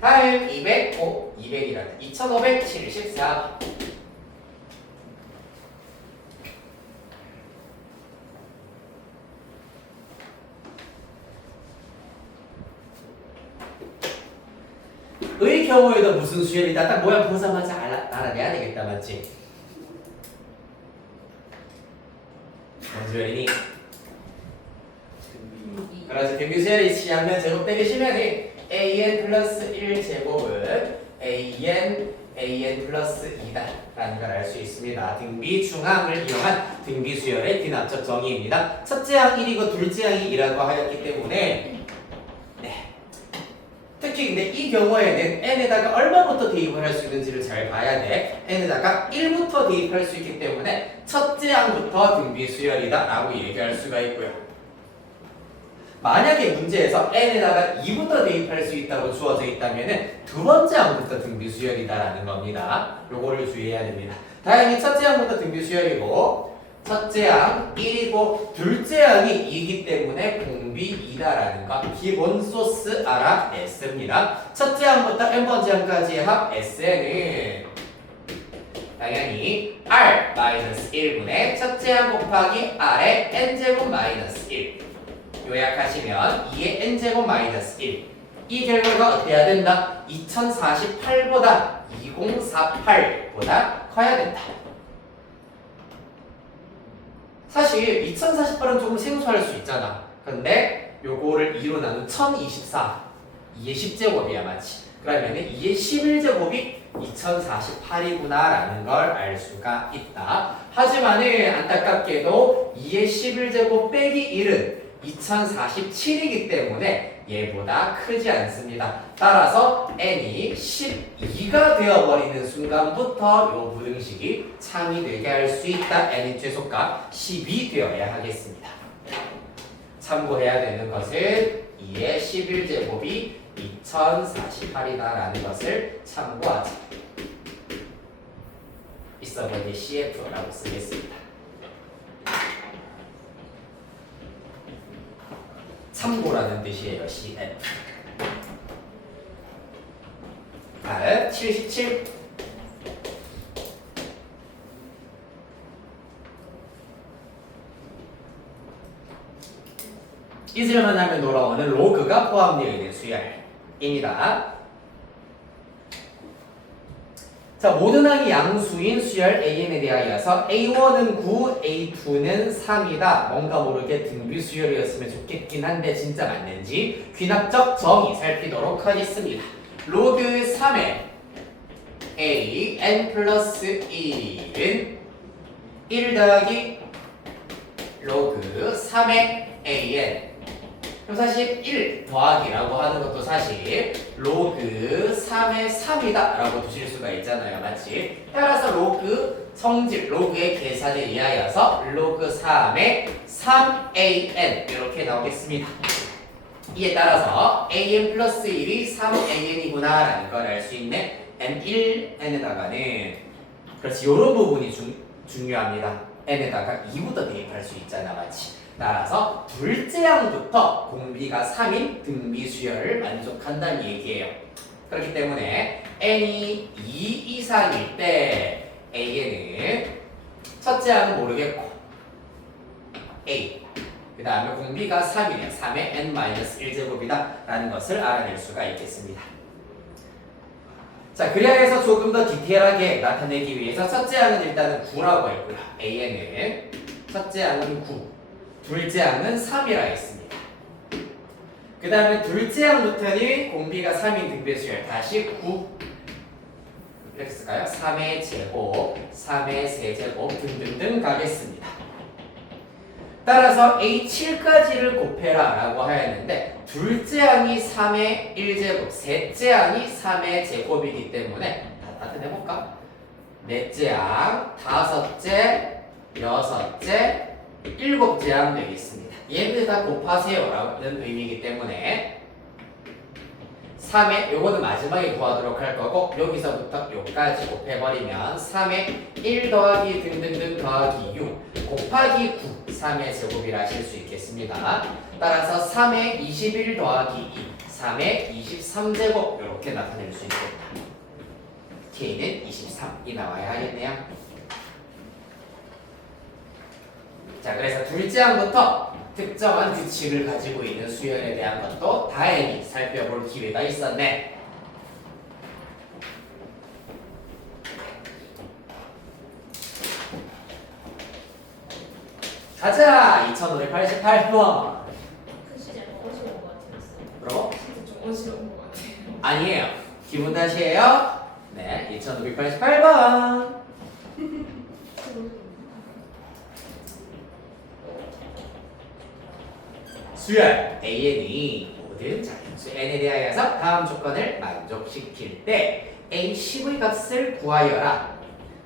다음 200이라는 2574. 의 경우에도 무슨 수열이다. 딱 모양 보자마자 알아내야 되겠다. 맞지? 무슨 수열이니? 그래서 등비 수열이 시하면 제곱되기 쉬면이 AN 플러스 1제곱은 AN 플러스 2다 라는 걸 알 수 있습니다. 등비 중항을 이용한 등비 수열의 귀납적 정의입니다. 첫째 항 1이고 둘째 항이 2라고 하였기 때문에 특히 근데 이 경우에는 n에다가 얼마부터 대입을 할 수 있는지를 잘 봐야 돼. n에다가 1부터 대입할 수 있기 때문에 첫째 항부터 등비 수열이다 라고 얘기할 수가 있고요. 만약에 문제에서 n에다가 2부터 대입할 수 있다고 주어져 있다면 두 번째 항부터 등비 수열이다 라는 겁니다. 요거를 주의해야 됩니다. 다행히 첫째 항부터 등비 수열이고 첫째 항 1이고 둘째 항이 2이기 때문에 공비 2다라는 거 기본 소스 알아냈습니다. 첫째 항부터 n번째 항까지의 합 S는 당연히 R-1분의 첫째 항 곱하기 R의 n제곱 마이너스 1 요약하시면 2의 n제곱 마이너스 1 이 결과가 어때야 된다? 2048보다 2048보다 커야 된다. 사실 2048은 조금 생소할 수 있잖아. 근데 요거를 2로 나눈 1024 2의 10제곱이야 맞지? 그러면은 2의 11제곱이 2048이구나 라는 걸 알 수가 있다. 하지만은 안타깝게도 2의 11제곱 빼기 1은 2047이기 때문에 얘보다 크지 않습니다. 따라서 n이 12가 되어버리는 순간부터 요 부등식이 창의되게 할 수 있다. n의 최소값 10이 되어야 하겠습니다. 참고해야 되는 것은 2의 11제곱이 2048이다 라는 것을 참고하자. 있어보니 CF라고 쓰겠습니다. 참고라는 뜻이에요. CF. 다음 77. 잊을만 하면 돌아오는 로그가 포함되어 있는 수열입니다. 자, 모든 항이 양수인 수열 AN에 대하여서 A1은 9, A2는 3이다. 뭔가 모르게 등비 수열이었으면 좋겠긴 한데 진짜 맞는지 귀납적 정의 살피도록 하겠습니다. 로그 3의 AN 플러스 1은 1 더하기 로그 3의 AN 그럼 사실 1 더하기라고 하는 것도 사실 로그 3의 3이다 라고 두실 수가 있잖아요. 맞지? 따라서 로그 성질, 로그의 계산에 의하여서 로그 3의 3an 이렇게 나오겠습니다. 이에 따라서 an 플러스 1이 3an이구나 라는 걸 알 수 있는 n1n에다가는 그렇지 요런 부분이 중요합니다. n에다가 2부터 대입할 수 있잖아. 맞지? 따라서 둘째 항부터 공비가 3인 등비 수열을 만족한다는 얘기예요. 그렇기 때문에 n이 2 이상일 때 a는 첫째 항은 모르겠고 a 그 다음에 공비가 3이면 3의 n-1제곱이다 라는 것을 알아낼 수가 있겠습니다. 자, 그래야 해서 조금 더 디테일하게 나타내기 위해서 첫째 항은 일단은 9라고 했고요. a는 첫째 항은 9, 둘째 항은 3이라 했습니다. 그 다음에 둘째 항부터는 공비가 3인 등배수열 다시 9 이렇게 쓸까요? 3의 제곱, 3의 세제곱 등등등 가겠습니다. 따라서 A7까지를 곱해라 라고 하였는데 둘째 항이 3의 1제곱, 셋째 항이 3의 제곱이기 때문에 다 해볼까? 넷째 항, 다섯째, 여섯째, 일곱째 항 되겠습니다. 얘들 다 곱하세요 라는 의미이기 때문에 3의 요거는 마지막에 구하도록 할 거고 여기서부터 요까지 곱해버리면 3의 1 더하기 등등등 더하기 6 곱하기 9 3의 제곱이라 하실 수 있겠습니다. 따라서 3의 21 더하기 2 3의 23제곱 이렇게 나타낼 수 있겠다. K는 23이 나와야 하겠네요. 자, 그래서 둘째 항부터 특정한 규칙을 가지고 있는 수열에 대한 것도 다행히 살펴볼 기회가 있었네. 가자! 2588번. 글씨 약간 어지러운 것 같았어요. 그럼? 진짜 좀 어지러운 것 같아요. 아니에요. 기분 탓이에요. 네, 2588번. 수열 AN이 모든 자연수 N에 대하여서 다음 조건을 만족시킬 때 A10의 값을 구하여라.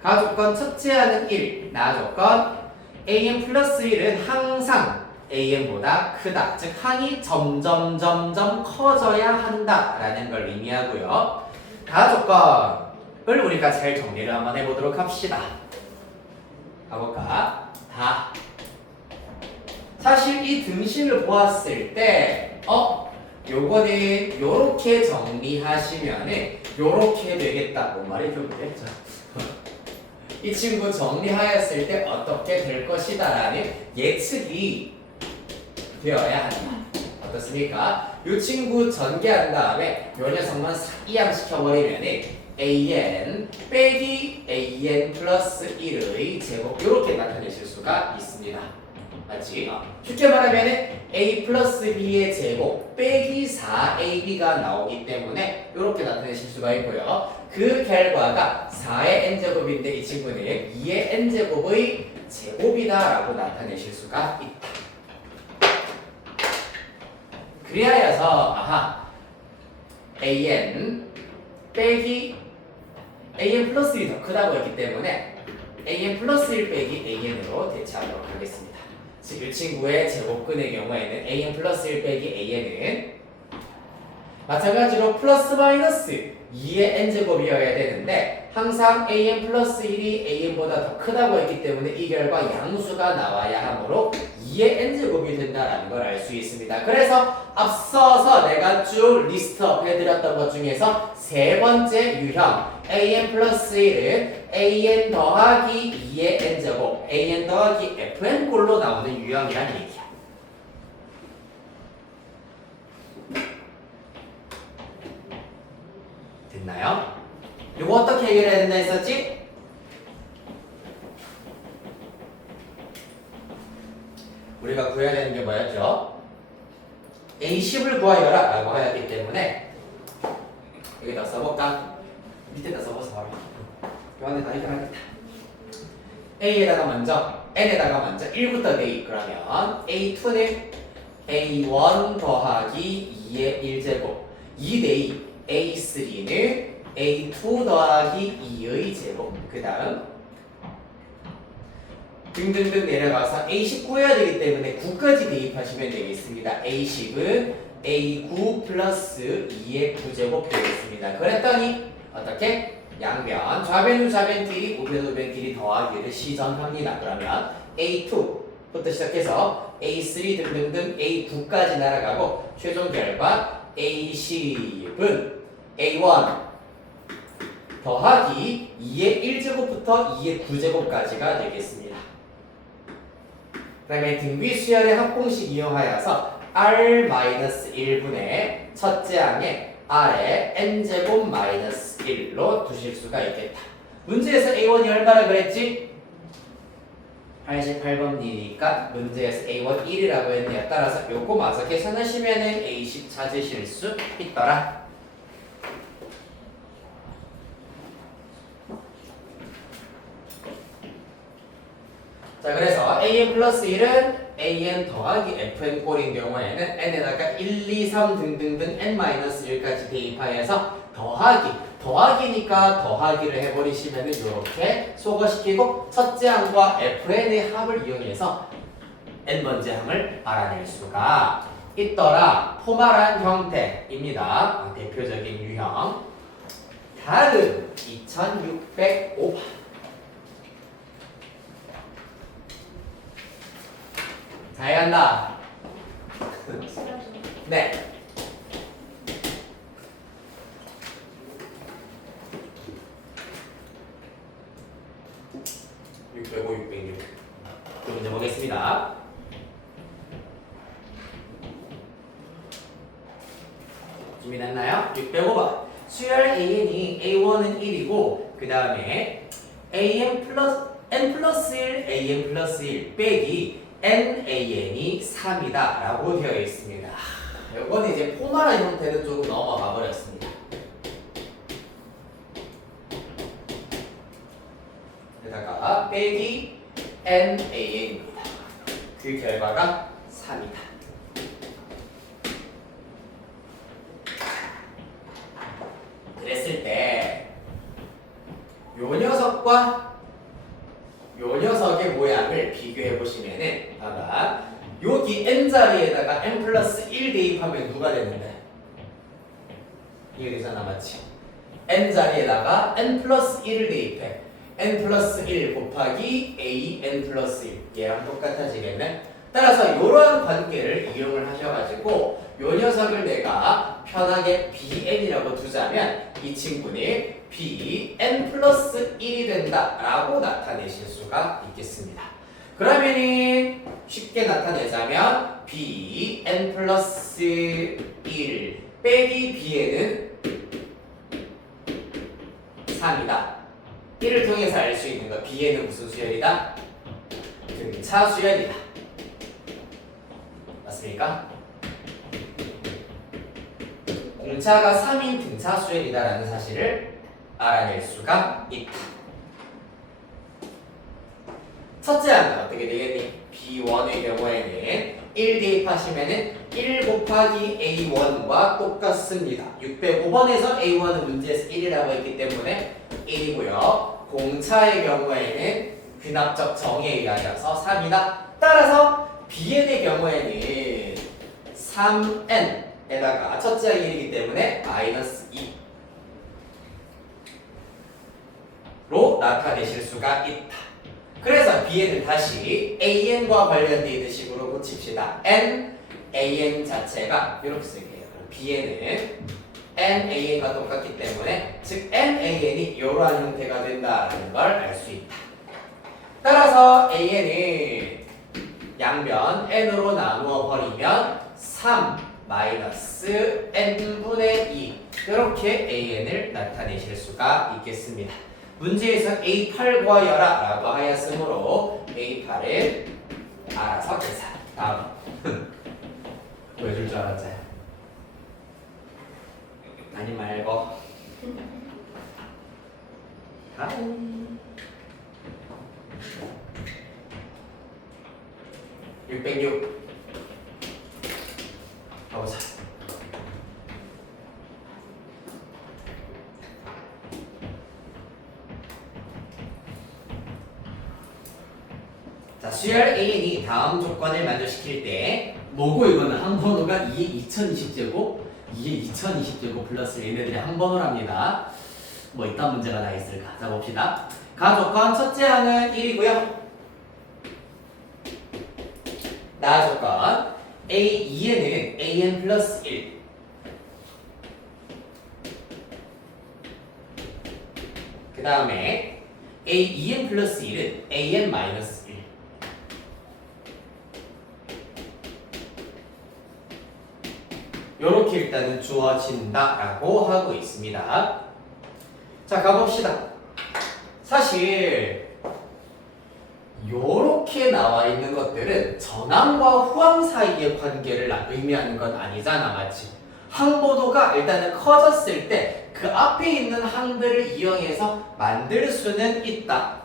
가 조건 첫째 항은 1, 나 조건 AN 플러스 1은 항상 AN보다 크다. 즉 항이 점점 커져야 한다 라는 걸 의미하고요. 가 조건을 우리가 잘 정리를 한번 해보도록 합시다. 가볼까? 다 사실 이 등식을 보았을 때 요거는 요렇게 정리하시면은 요렇게 되겠다. 뭔 말이 되겠죠? 이 친구 정리하였을 때 어떻게 될 것이다 라는 예측이 되어야 한다. 어떻습니까? 이 친구 전개한 다음에 요 녀석만 이항시켜버리면은 an 빼기 an 플러스 1의 제곱 이렇게 나타내실 수가 있습니다. 맞지? 쉽게 말하면 a 플러스 b의 제곱 빼기 4ab가 나오기 때문에 이렇게 나타내실 수가 있고요. 그 결과가 4의 n제곱인데 이 친구는 2의 n제곱의 제곱이다 라고 나타내실 수가 있다. 그리하여서 an 빼기 an 플러스 1이 더 크다고 했기 때문에 an 플러스 1 빼기 an으로 대체하도록 하겠습니다. 즉, 이 친구의 제곱근의 경우에는 an 플러스 1 빼기 an은 마찬가지로 플러스 마이너스 2의 n제곱이어야 되는데 항상 an 플러스 1이 an보다 더 크다고 했기 때문에 이 결과 양수가 나와야 하므로 2의 n제곱이 된다는 걸 알 수 있습니다. 그래서 앞서서 내가 쭉 리스트업 해드렸던 것 중에서 세 번째 유형 an 플러스 1은 an 더하기 2의 n제곱 an 더하기 fn꼴로 나오는 유형이란 얘기야. 됐나요? 이거 어떻게 해결해야 된다 했었지? 우리가 구해야 되는 게 뭐였죠? A10을 구하여라 라고 하였기 때문에 여기다 써볼까? 밑에다 써보자 바로 이 안에다 해결하겠다. A에다가 먼저 N에다가 먼저 1부터 대입 그러면 A2는 A1 더하기 2의 1제곱 2대2 A3는 A2 더하기 2의 제곱 그 다음 등등등 내려가서 A10 구해야 되기 때문에 9까지 대입하시면 되겠습니다. A10은 A9 플러스 2의 9제곱 되겠습니다. 그랬더니 어떻게? 양변 좌변 후 좌변 길이 우변 우변 길이 더하기를 시전합니다. 그러면 A2부터 시작해서 A3 등등등 A9까지 날아가고 최종 결과 A10은 A1 더하기 2의 1제곱부터 2의 9제곱까지가 되겠습니다. 그 다음에 등비 수열의 합공식 이용하여서 R-1분의 첫째 항에 R에 N제곱 마이너스 1로 두실 수가 있겠다. 문제에서 A1이 얼마나 그랬지? 88번이니까 문제에서 A1 1이라고 했네요. 따라서 요거 마저 계산하시면은 A10 찾으실 수 있더라. 자, 그래서 an 플러스 1은 an 더하기 fn 꼴인 경우에는 n에다가 1, 2, 3 등등등 n 마이너스 1까지 대입하여서 더하기니까 더하기를 해버리시면은 이렇게 소거시키고 첫째 항과 fn의 합을 이용해서 n번째 항을 알아낼 수가 있더라. 포말한 형태입니다. 대표적인 유형. 다음 2605번. 잘 간다. 네. (605, 606) 그 문제 보겠습니다. 준비됐나요? 605번. 수열 an이 a1은 1이고 그 다음에 n 플러스 1 an 플러스 1 빼기 nan이 3이다 라고 되어 있습니다. 이건 이제 포말한 형태는 조금 넘어가 버렸습니다. 여기다가 빼기 nan입니다. 그 결과가 3이다. 그랬을 때 요 녀석과 요 녀석의 모양을 비교해 보시면은 봐봐. 여기 n자리에다가 n 플러스 1 대입하면 누가 되는데? 이게 되잖아, 맞지? n자리에다가 n 플러스 1을 대입해. n 플러스 1 곱하기 a n 플러스 1 얘랑 똑같아지겠네? 따라서 이러한 관계를 이용을 하셔가지고 요 녀석을 내가 편하게 bn이라고 두자면 이 친구는 bn 플러스 1이 된다라고 나타내실 수가 있겠습니다. 그러면은 쉽게 나타내자면 bn 플러스 1 빼기 bn은 3이다. 이를 통해서 알 수 있는 거 bn은 무슨 수열이다? 등차 수열이다. 맞습니까? 공차가 3인 등차 수열이다라는 사실을 알아낼 수가 있다. 첫째 항은 어떻게 되겠니? B1의 경우에는 1 대입하시면은 1 곱하기 A1과 똑같습니다. 605번에서 A1은 문제에서 1이라고 했기 때문에 1이고요. 공차의 경우에는 귀납적 정의에 의하여서 3이다. 따라서 Bn의 경우에는 3n에다가 첫째 항이 1이기 때문에 마이너스 2로 나타내실 수가 있다. 그래서 bn을 다시 an과 관련되어 있는 식으로 고칩시다. an 자체가 이렇게 쓸게요. 그럼 bn은 nan과 똑같기 때문에 즉 nan이 이러한 형태가 된다는 걸 알 수 있다. 따라서 an은 양변 n으로 나누어 버리면 3 마이너스 n분의 2 이렇게 an을 나타내실 수가 있겠습니다. 문제에서 A8 구하여라 라고 하였으므로 A8은 알아서 계산. 다음 보여줄 줄 알았지? 아니 말고 다음 606 자, 수열 An이 다음 조건을 만족시킬 때 뭐고 이거는 항번호가 2의 2020제곱 2의 2020제곱 플러스 얘네들이 항번호랍니다. 뭐 이딴 문제가 다 있을까? 자 봅시다. 가 조건 첫째 항은 1이고요. 나 조건 A2에는 AN 플러스 1 그 다음에 A2n 플러스 1은 AN 마이너스 1 요렇게 일단은 주어진다라고 하고 있습니다. 자 가봅시다. 사실 요렇게 나와 있는 것들은 전항과 후항 사이의 관계를 의미하는 건 아니잖아, 맞지? 항보도가 일단은 커졌을 때 그 앞에 있는 항들을 이용해서 만들 수는 있다.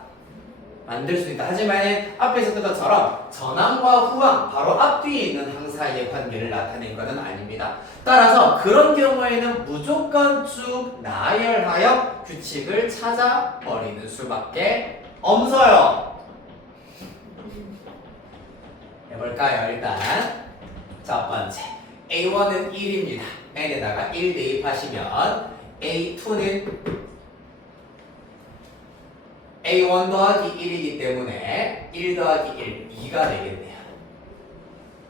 만들 수 있다. 하지만 앞에서 했던 것처럼 전항과 후항, 바로 앞뒤에 있는 항 사이의 관계를 나타낸 것은 아닙니다. 따라서 그런 경우에는 무조건 쭉 나열하여 규칙을 찾아버리는 수밖에 없어요. 해볼까요? 일단 첫 번째 A1은 1입니다. n에다가 1 대입하시면 A2는 A1 더하기 1이기 때문에 1 더하기 1, 2가 되겠네요.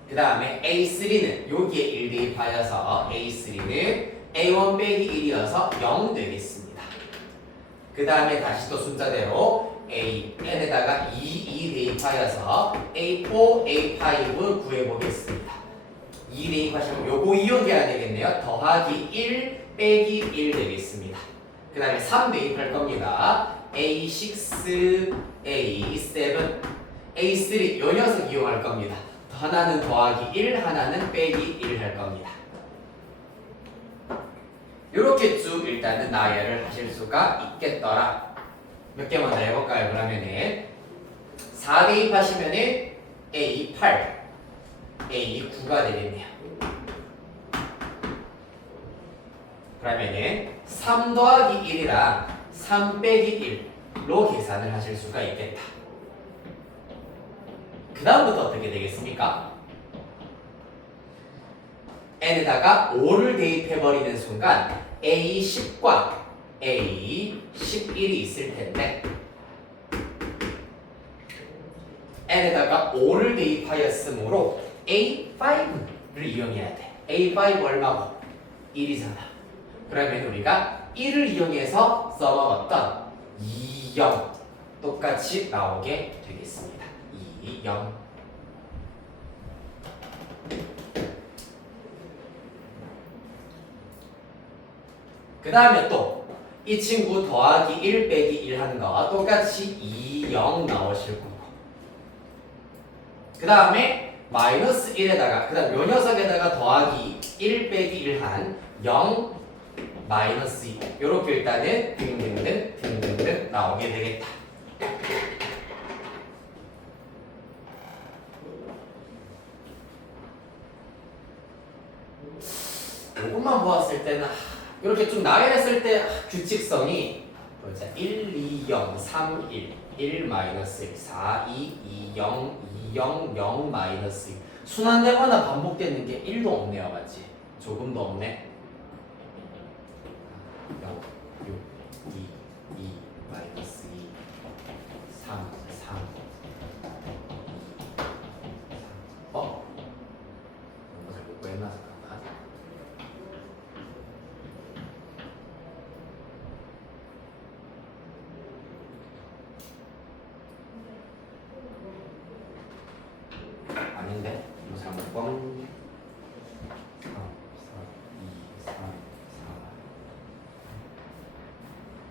그 다음에 A3는 여기에 1 대입하여서 A3는 A1 빼기 1이어서 0 되겠습니다. 그 다음에 다시 또 숫자대로 N에다가 2 대입하여서 A4, A5 구해보겠습니다. 2 대입하시면 요거 이용해야 되겠네요. 더하기 1 빼기 1 되겠습니다. 그 다음에 3 대입할 겁니다. A6, A7, A3 요 녀석 이용할 겁니다. 하나는 더하기 1, 하나는 빼기 1 할 겁니다. 요렇게 쭉 일단은 나열을 하실 수가 있겠더라. 몇 개 먼저 해볼까요? 그러면은 4 대입하시면은 A8, A9가 되겠네요. 그러면은 3 더하기 1이랑 3 빼기 1로 계산을 하실 수가 있겠다. 그 다음부터 어떻게 되겠습니까? n에다가 5를 대입해버리는 순간 A10과 A11이 있을 텐데 n에다가 5를 대입하였으므로 A5를 이용해야 돼. A5 얼마고? 1이잖아. 그러면 우리가 1을 이용해서 써먹었던 2, 0 똑같이 나오게 되겠습니다. 2, 0 그 다음에 또 이 친구 더하기 1 빼기 1 하는 거와 똑같이 2, 0 나오실 거고 그 다음에 마이너스 1에다가 그 다음 요 녀석에다가 더하기 1 빼기 1 한 0 마이너스 2 요렇게 일단은 등등등 나오게 되겠다. 이것만 보았을 때는 이렇게 좀 나열했을 때 규칙성이 보자 1, 2, 0, 3, 1, 1 마이너스 1, 4, 2, 2, 0, 2, 0, 0 마이너스 2 순환되거나 반복되는 게 1도 없네요, 맞지? 조금도 없네. 0, 6, 2, 2, 마이너스 2, 3, 3, 3. 너무 잘 못 구했나? 잠깐만. 아닌데? 이거 잘못 뻥. 3, 4, 2, 3,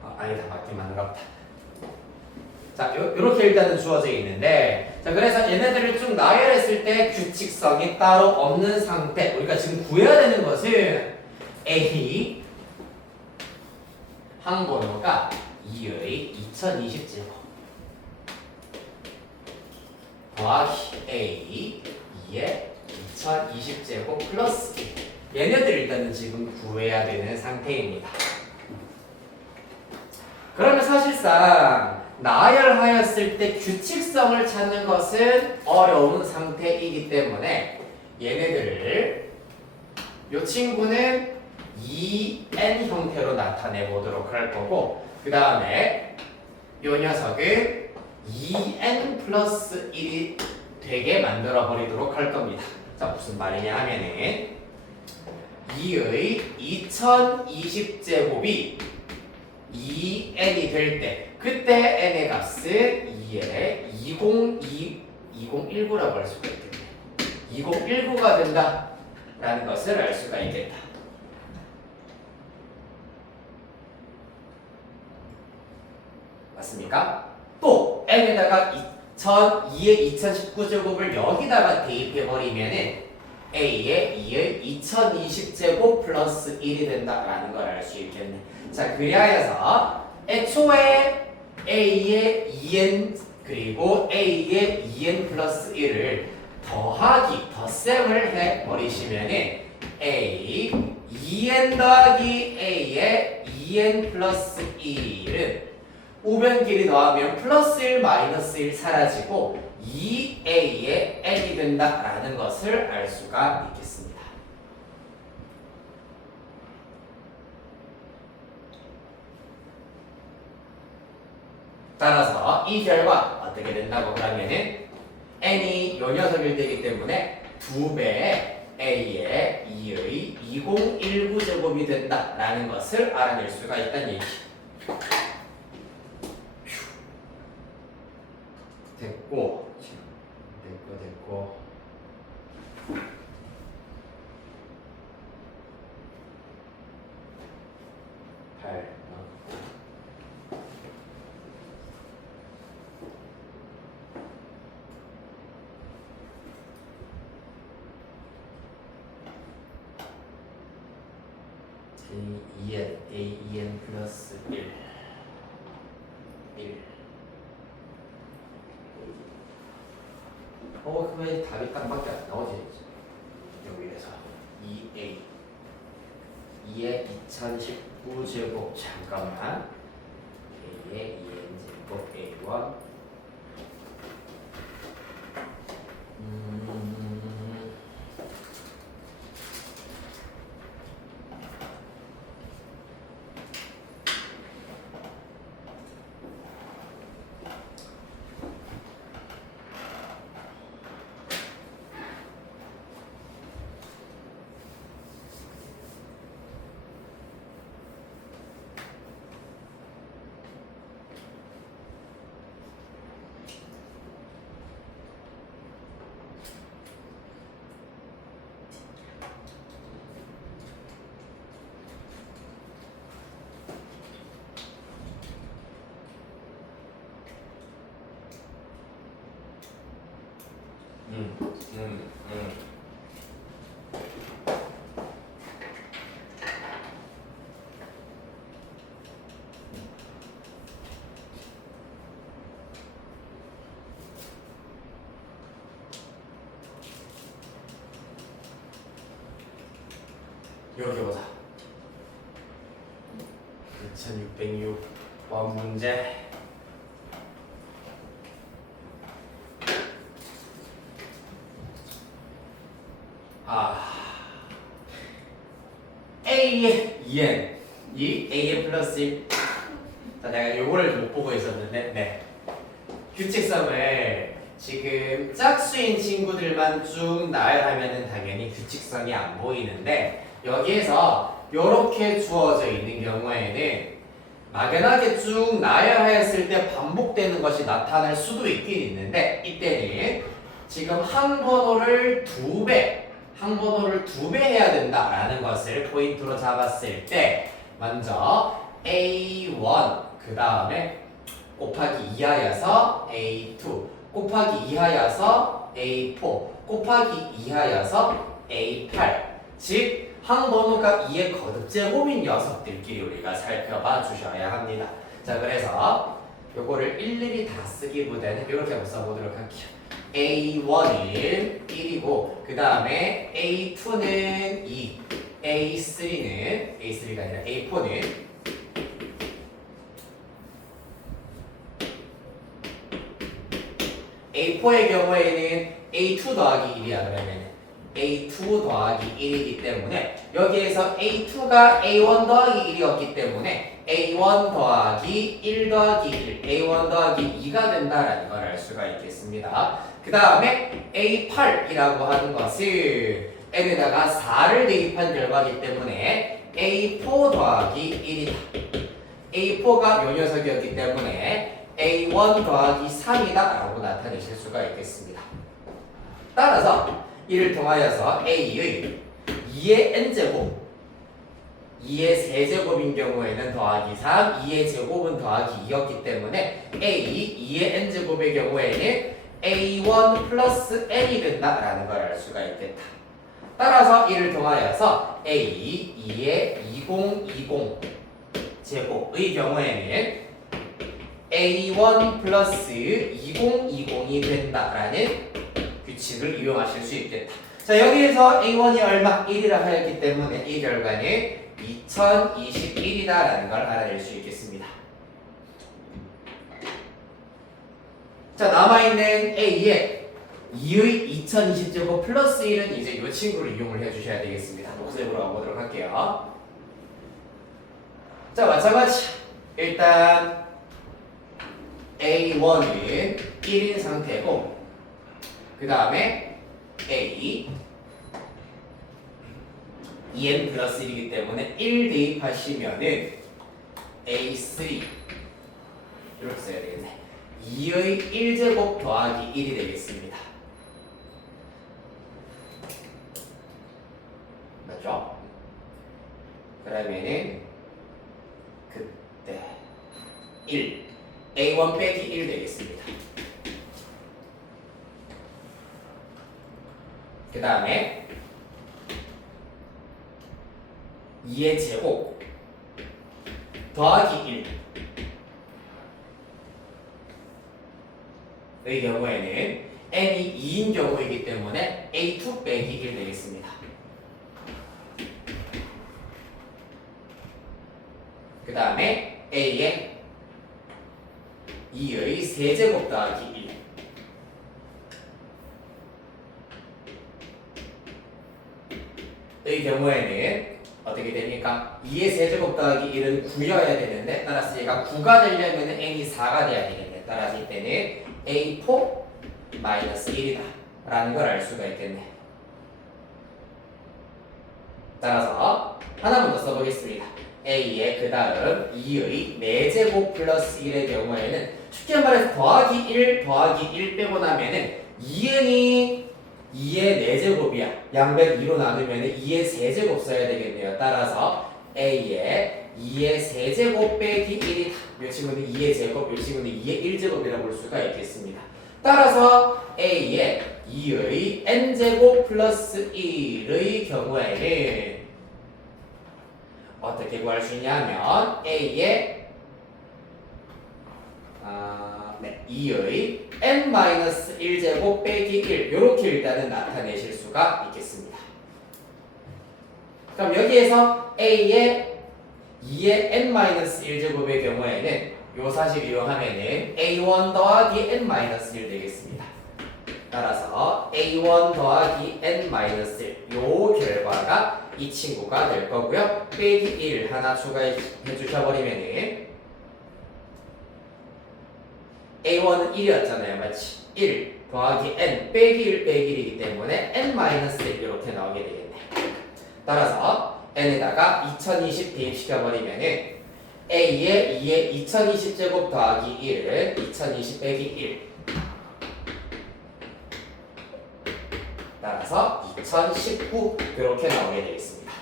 4. 아니다, 맞긴 맞는갑다. 자, 요렇게 일단은 주어져 있는데, 자, 그래서 얘네들을 좀 나열했을 때 규칙성이 따로 없는 상태. 우리가 지금 구해야 되는 것은 A 항번호가 2의 2020제곱 더하기 A 2의 2020제곱 플러스 1 얘네들 일단은 지금 구해야 되는 상태입니다. 그러면 사실상 나열하였을 때 규칙성을 찾는 것은 어려운 상태이기 때문에 얘네들을 이 친구는 2n 형태로 나타내 보도록 할 거고 그 다음에 이 녀석은 2n 플러스 1이 되게 만들어 버리도록 할 겁니다. 자, 무슨 말이냐 하면은 2의 2020제곱이 2n이 될 때 그때 n의 값은 2의 2019라고 할 수가 있겠네. 2019가 된다 라는 것을 알 수가 있겠다. 맞습니까? 또 n에다가 2002의 2019제곱을 여기다가 대입해버리면은 a의 2의 2020제곱 플러스 1이 된다라는 걸 알 수 있겠네. 자, 그리하여서 애초에 a의 2n 그리고 a의 2n 플러스 1을 더하기 덧셈을 해버리시면은 a 2n 더하기 a의 2n 플러스 1은 우변끼리 더하면 플러스 1 마이너스 1 사라지고 2a의 n이 된다라는 것을 알 수가 있겠습니다. 따라서 이 결과 어떻게 된다고 그러면은 n이 요 녀석일 때이기 때문에 2배의 a의 2의 2019제곱이 된다라는 것을 알아낼 수가 있다는 얘기. 됐고 8 a2n 플러스 1 그러면 답이 딱밖에 안 나오지. 여기에서 2a 2의 2019제곱 잠깐만 a의 2n제곱 a1 여기 보자. 2606번 문제. A의 2n 이 A의 플러스 1. 자, 내가 요거를 못 보고 있었는데, 네. 규칙성을 지금 짝수인 친구들만 쭉 나열하면은 당연히 규칙성이 안 보이는데 여기에서 요렇게 주어져 있는 경우에는 막연하게 쭉 나열하였을 때 반복되는 것이 나타날 수도 있긴 있는데 이때는 지금 한 번호를 2배 해야 된다라는 것을 포인트로 잡았을 때 먼저 A1 그 다음에 곱하기 2하여서 A2 곱하기 2하여서 A4 곱하기 2하여서 A8 즉 한 번호가 2의 거듭제곱인 녀석들끼리 우리가 살펴봐 주셔야 합니다. 자, 그래서 요거를 일일이 다 쓰기보다는 이렇게 한번 써보도록 할게요. A1은 1이고 그 다음에 A2는 2 A3가 아니라 A4는 A4의 경우에는 A2 더하기 1이야. 그러면 A2 더하기 1이기 때문에 여기에서 A2가 A1 더하기 1이었기 때문에 A1 더하기 1 더하기 1, A1 더하기 2가 된다라는 걸 알 수가 있겠습니다. 그 다음에 A8이라고 하는 것은 n에다가 4를 대입한 결과이기 때문에 A4 더하기 1이다. A4가 요 녀석이었기 때문에 A1 더하기 3이다 라고 나타내실 수가 있겠습니다. 따라서 이를 통하여서 A의 2의 n제곱 2의 세제곱인 경우에는 더하기 3, 2의 제곱은 더하기 2였기 때문에 A 2의 n제곱의 경우에는 A1 플러스 n이 된다라는 걸 알 수가 있겠다. 따라서 이를 통하여서 A 2의 2020 제곱의 경우에는 A1 플러스 2020이 된다라는 규칙을 이용하실 수 있겠다. 자, 여기에서 A1이 얼마? 1이라 하였기 때문에 이 결과는 2021이다라는 걸 알아낼 수 있겠습니다. 자, 남아있는 A의 2의 2020제곱 플러스 1은 이제 이 친구를 이용을 해주셔야 되겠습니다. 녹색으로 가보도록 할게요. 자, 마찬가지. 일단 A1은 1인 상태고 그 다음에 A 2n 플러스 1이기 때문에 1 대입하시면은 A3 이렇게 써야 되겠네. 2의 1제곱 더하기 1이 되겠습니다. 맞죠? 그러면은 그때 1 A1 빼기 1 되겠습니다. 그 다음에 2의 제곱 더하기 1의 경우에는 n이 2인 경우이기 때문에 A2 빼기 1 되겠습니다. 그 다음에 A의 2의 세제곱 더하기 1의 경우에는 어떻게 됩니까? 2의 세제곱 더하기 1은 9여야 되는데 따라서 얘가 9가 되려면 n이 4가 돼야 되겠네. 따라서 이때는 A4 마이너스 1이다 라는 걸 알 수가 있겠네. 따라서 하나만 더 써보겠습니다. A의 그 다음 2의 4제곱 플러스 1의 경우에는 쉽게 말해서 더하기 1 더하기 1 빼고 나면은 2n이 2의 4제곱이야. 양변 2로 나누면 2의 세제곱 써야 되겠네요. 따라서 A의 2의 세제곱 빼기 1이다. 이 친구는 2의 제곱, 이 친구는 2의 1제곱이라고 볼 수가 있겠습니다. 따라서 A의 2의 n제곱 플러스 1의 경우에는 어떻게 구할 수 있냐면 A의 2의 n-1제곱 빼기 1 이렇게 일단은 나타내실 수가 있겠습니다. 그럼 여기에서 A의 2의 n-1제곱의 경우에는 요 사실 이용하면은 A1 더하기 n-1 되겠습니다. 따라서 A1 더하기 n-1 요 결과가 이 친구가 될 거고요. 빼기 1 하나 추가해 주셔버리면은 A1은 1이었잖아요. 맞지? 1 더하기 n 빼기 1 빼기 1이기 때문에 n-1 이렇게 나오게 되겠네. 따라서 n에다가 2020 대입시켜버리면은 A의 2의 2020제곱 더하기 1을 2020 빼기 1 따라서 2019 이렇게 나오게 되겠습니다.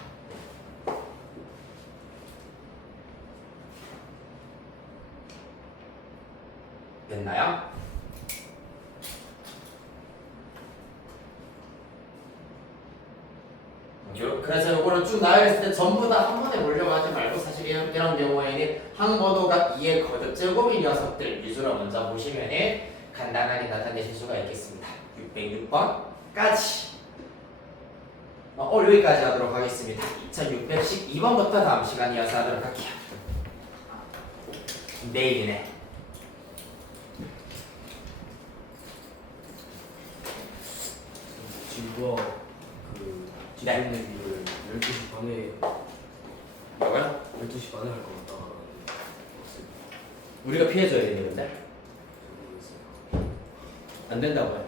됐나요? 그래서 요거를 쭉 나열했을 때 전부 다 한 번에 보려고 하지 말고 사실 이런 경우에는 항번호가 2의 거듭제곱인 녀석들 위주로 먼저 보시면 간단하게 나타내실 수가 있겠습니다. 606번까지 여기까지 하도록 하겠습니다. 2612번부터 다음 시간 이어서 하도록 할게요. 내일이네. 누가 그 네. 지금 얘기를 12시 반에 뭐요? 12시 반에 할 것 같다. 우리가 피해줘야 되는데 모르겠어요. 안 된다고요.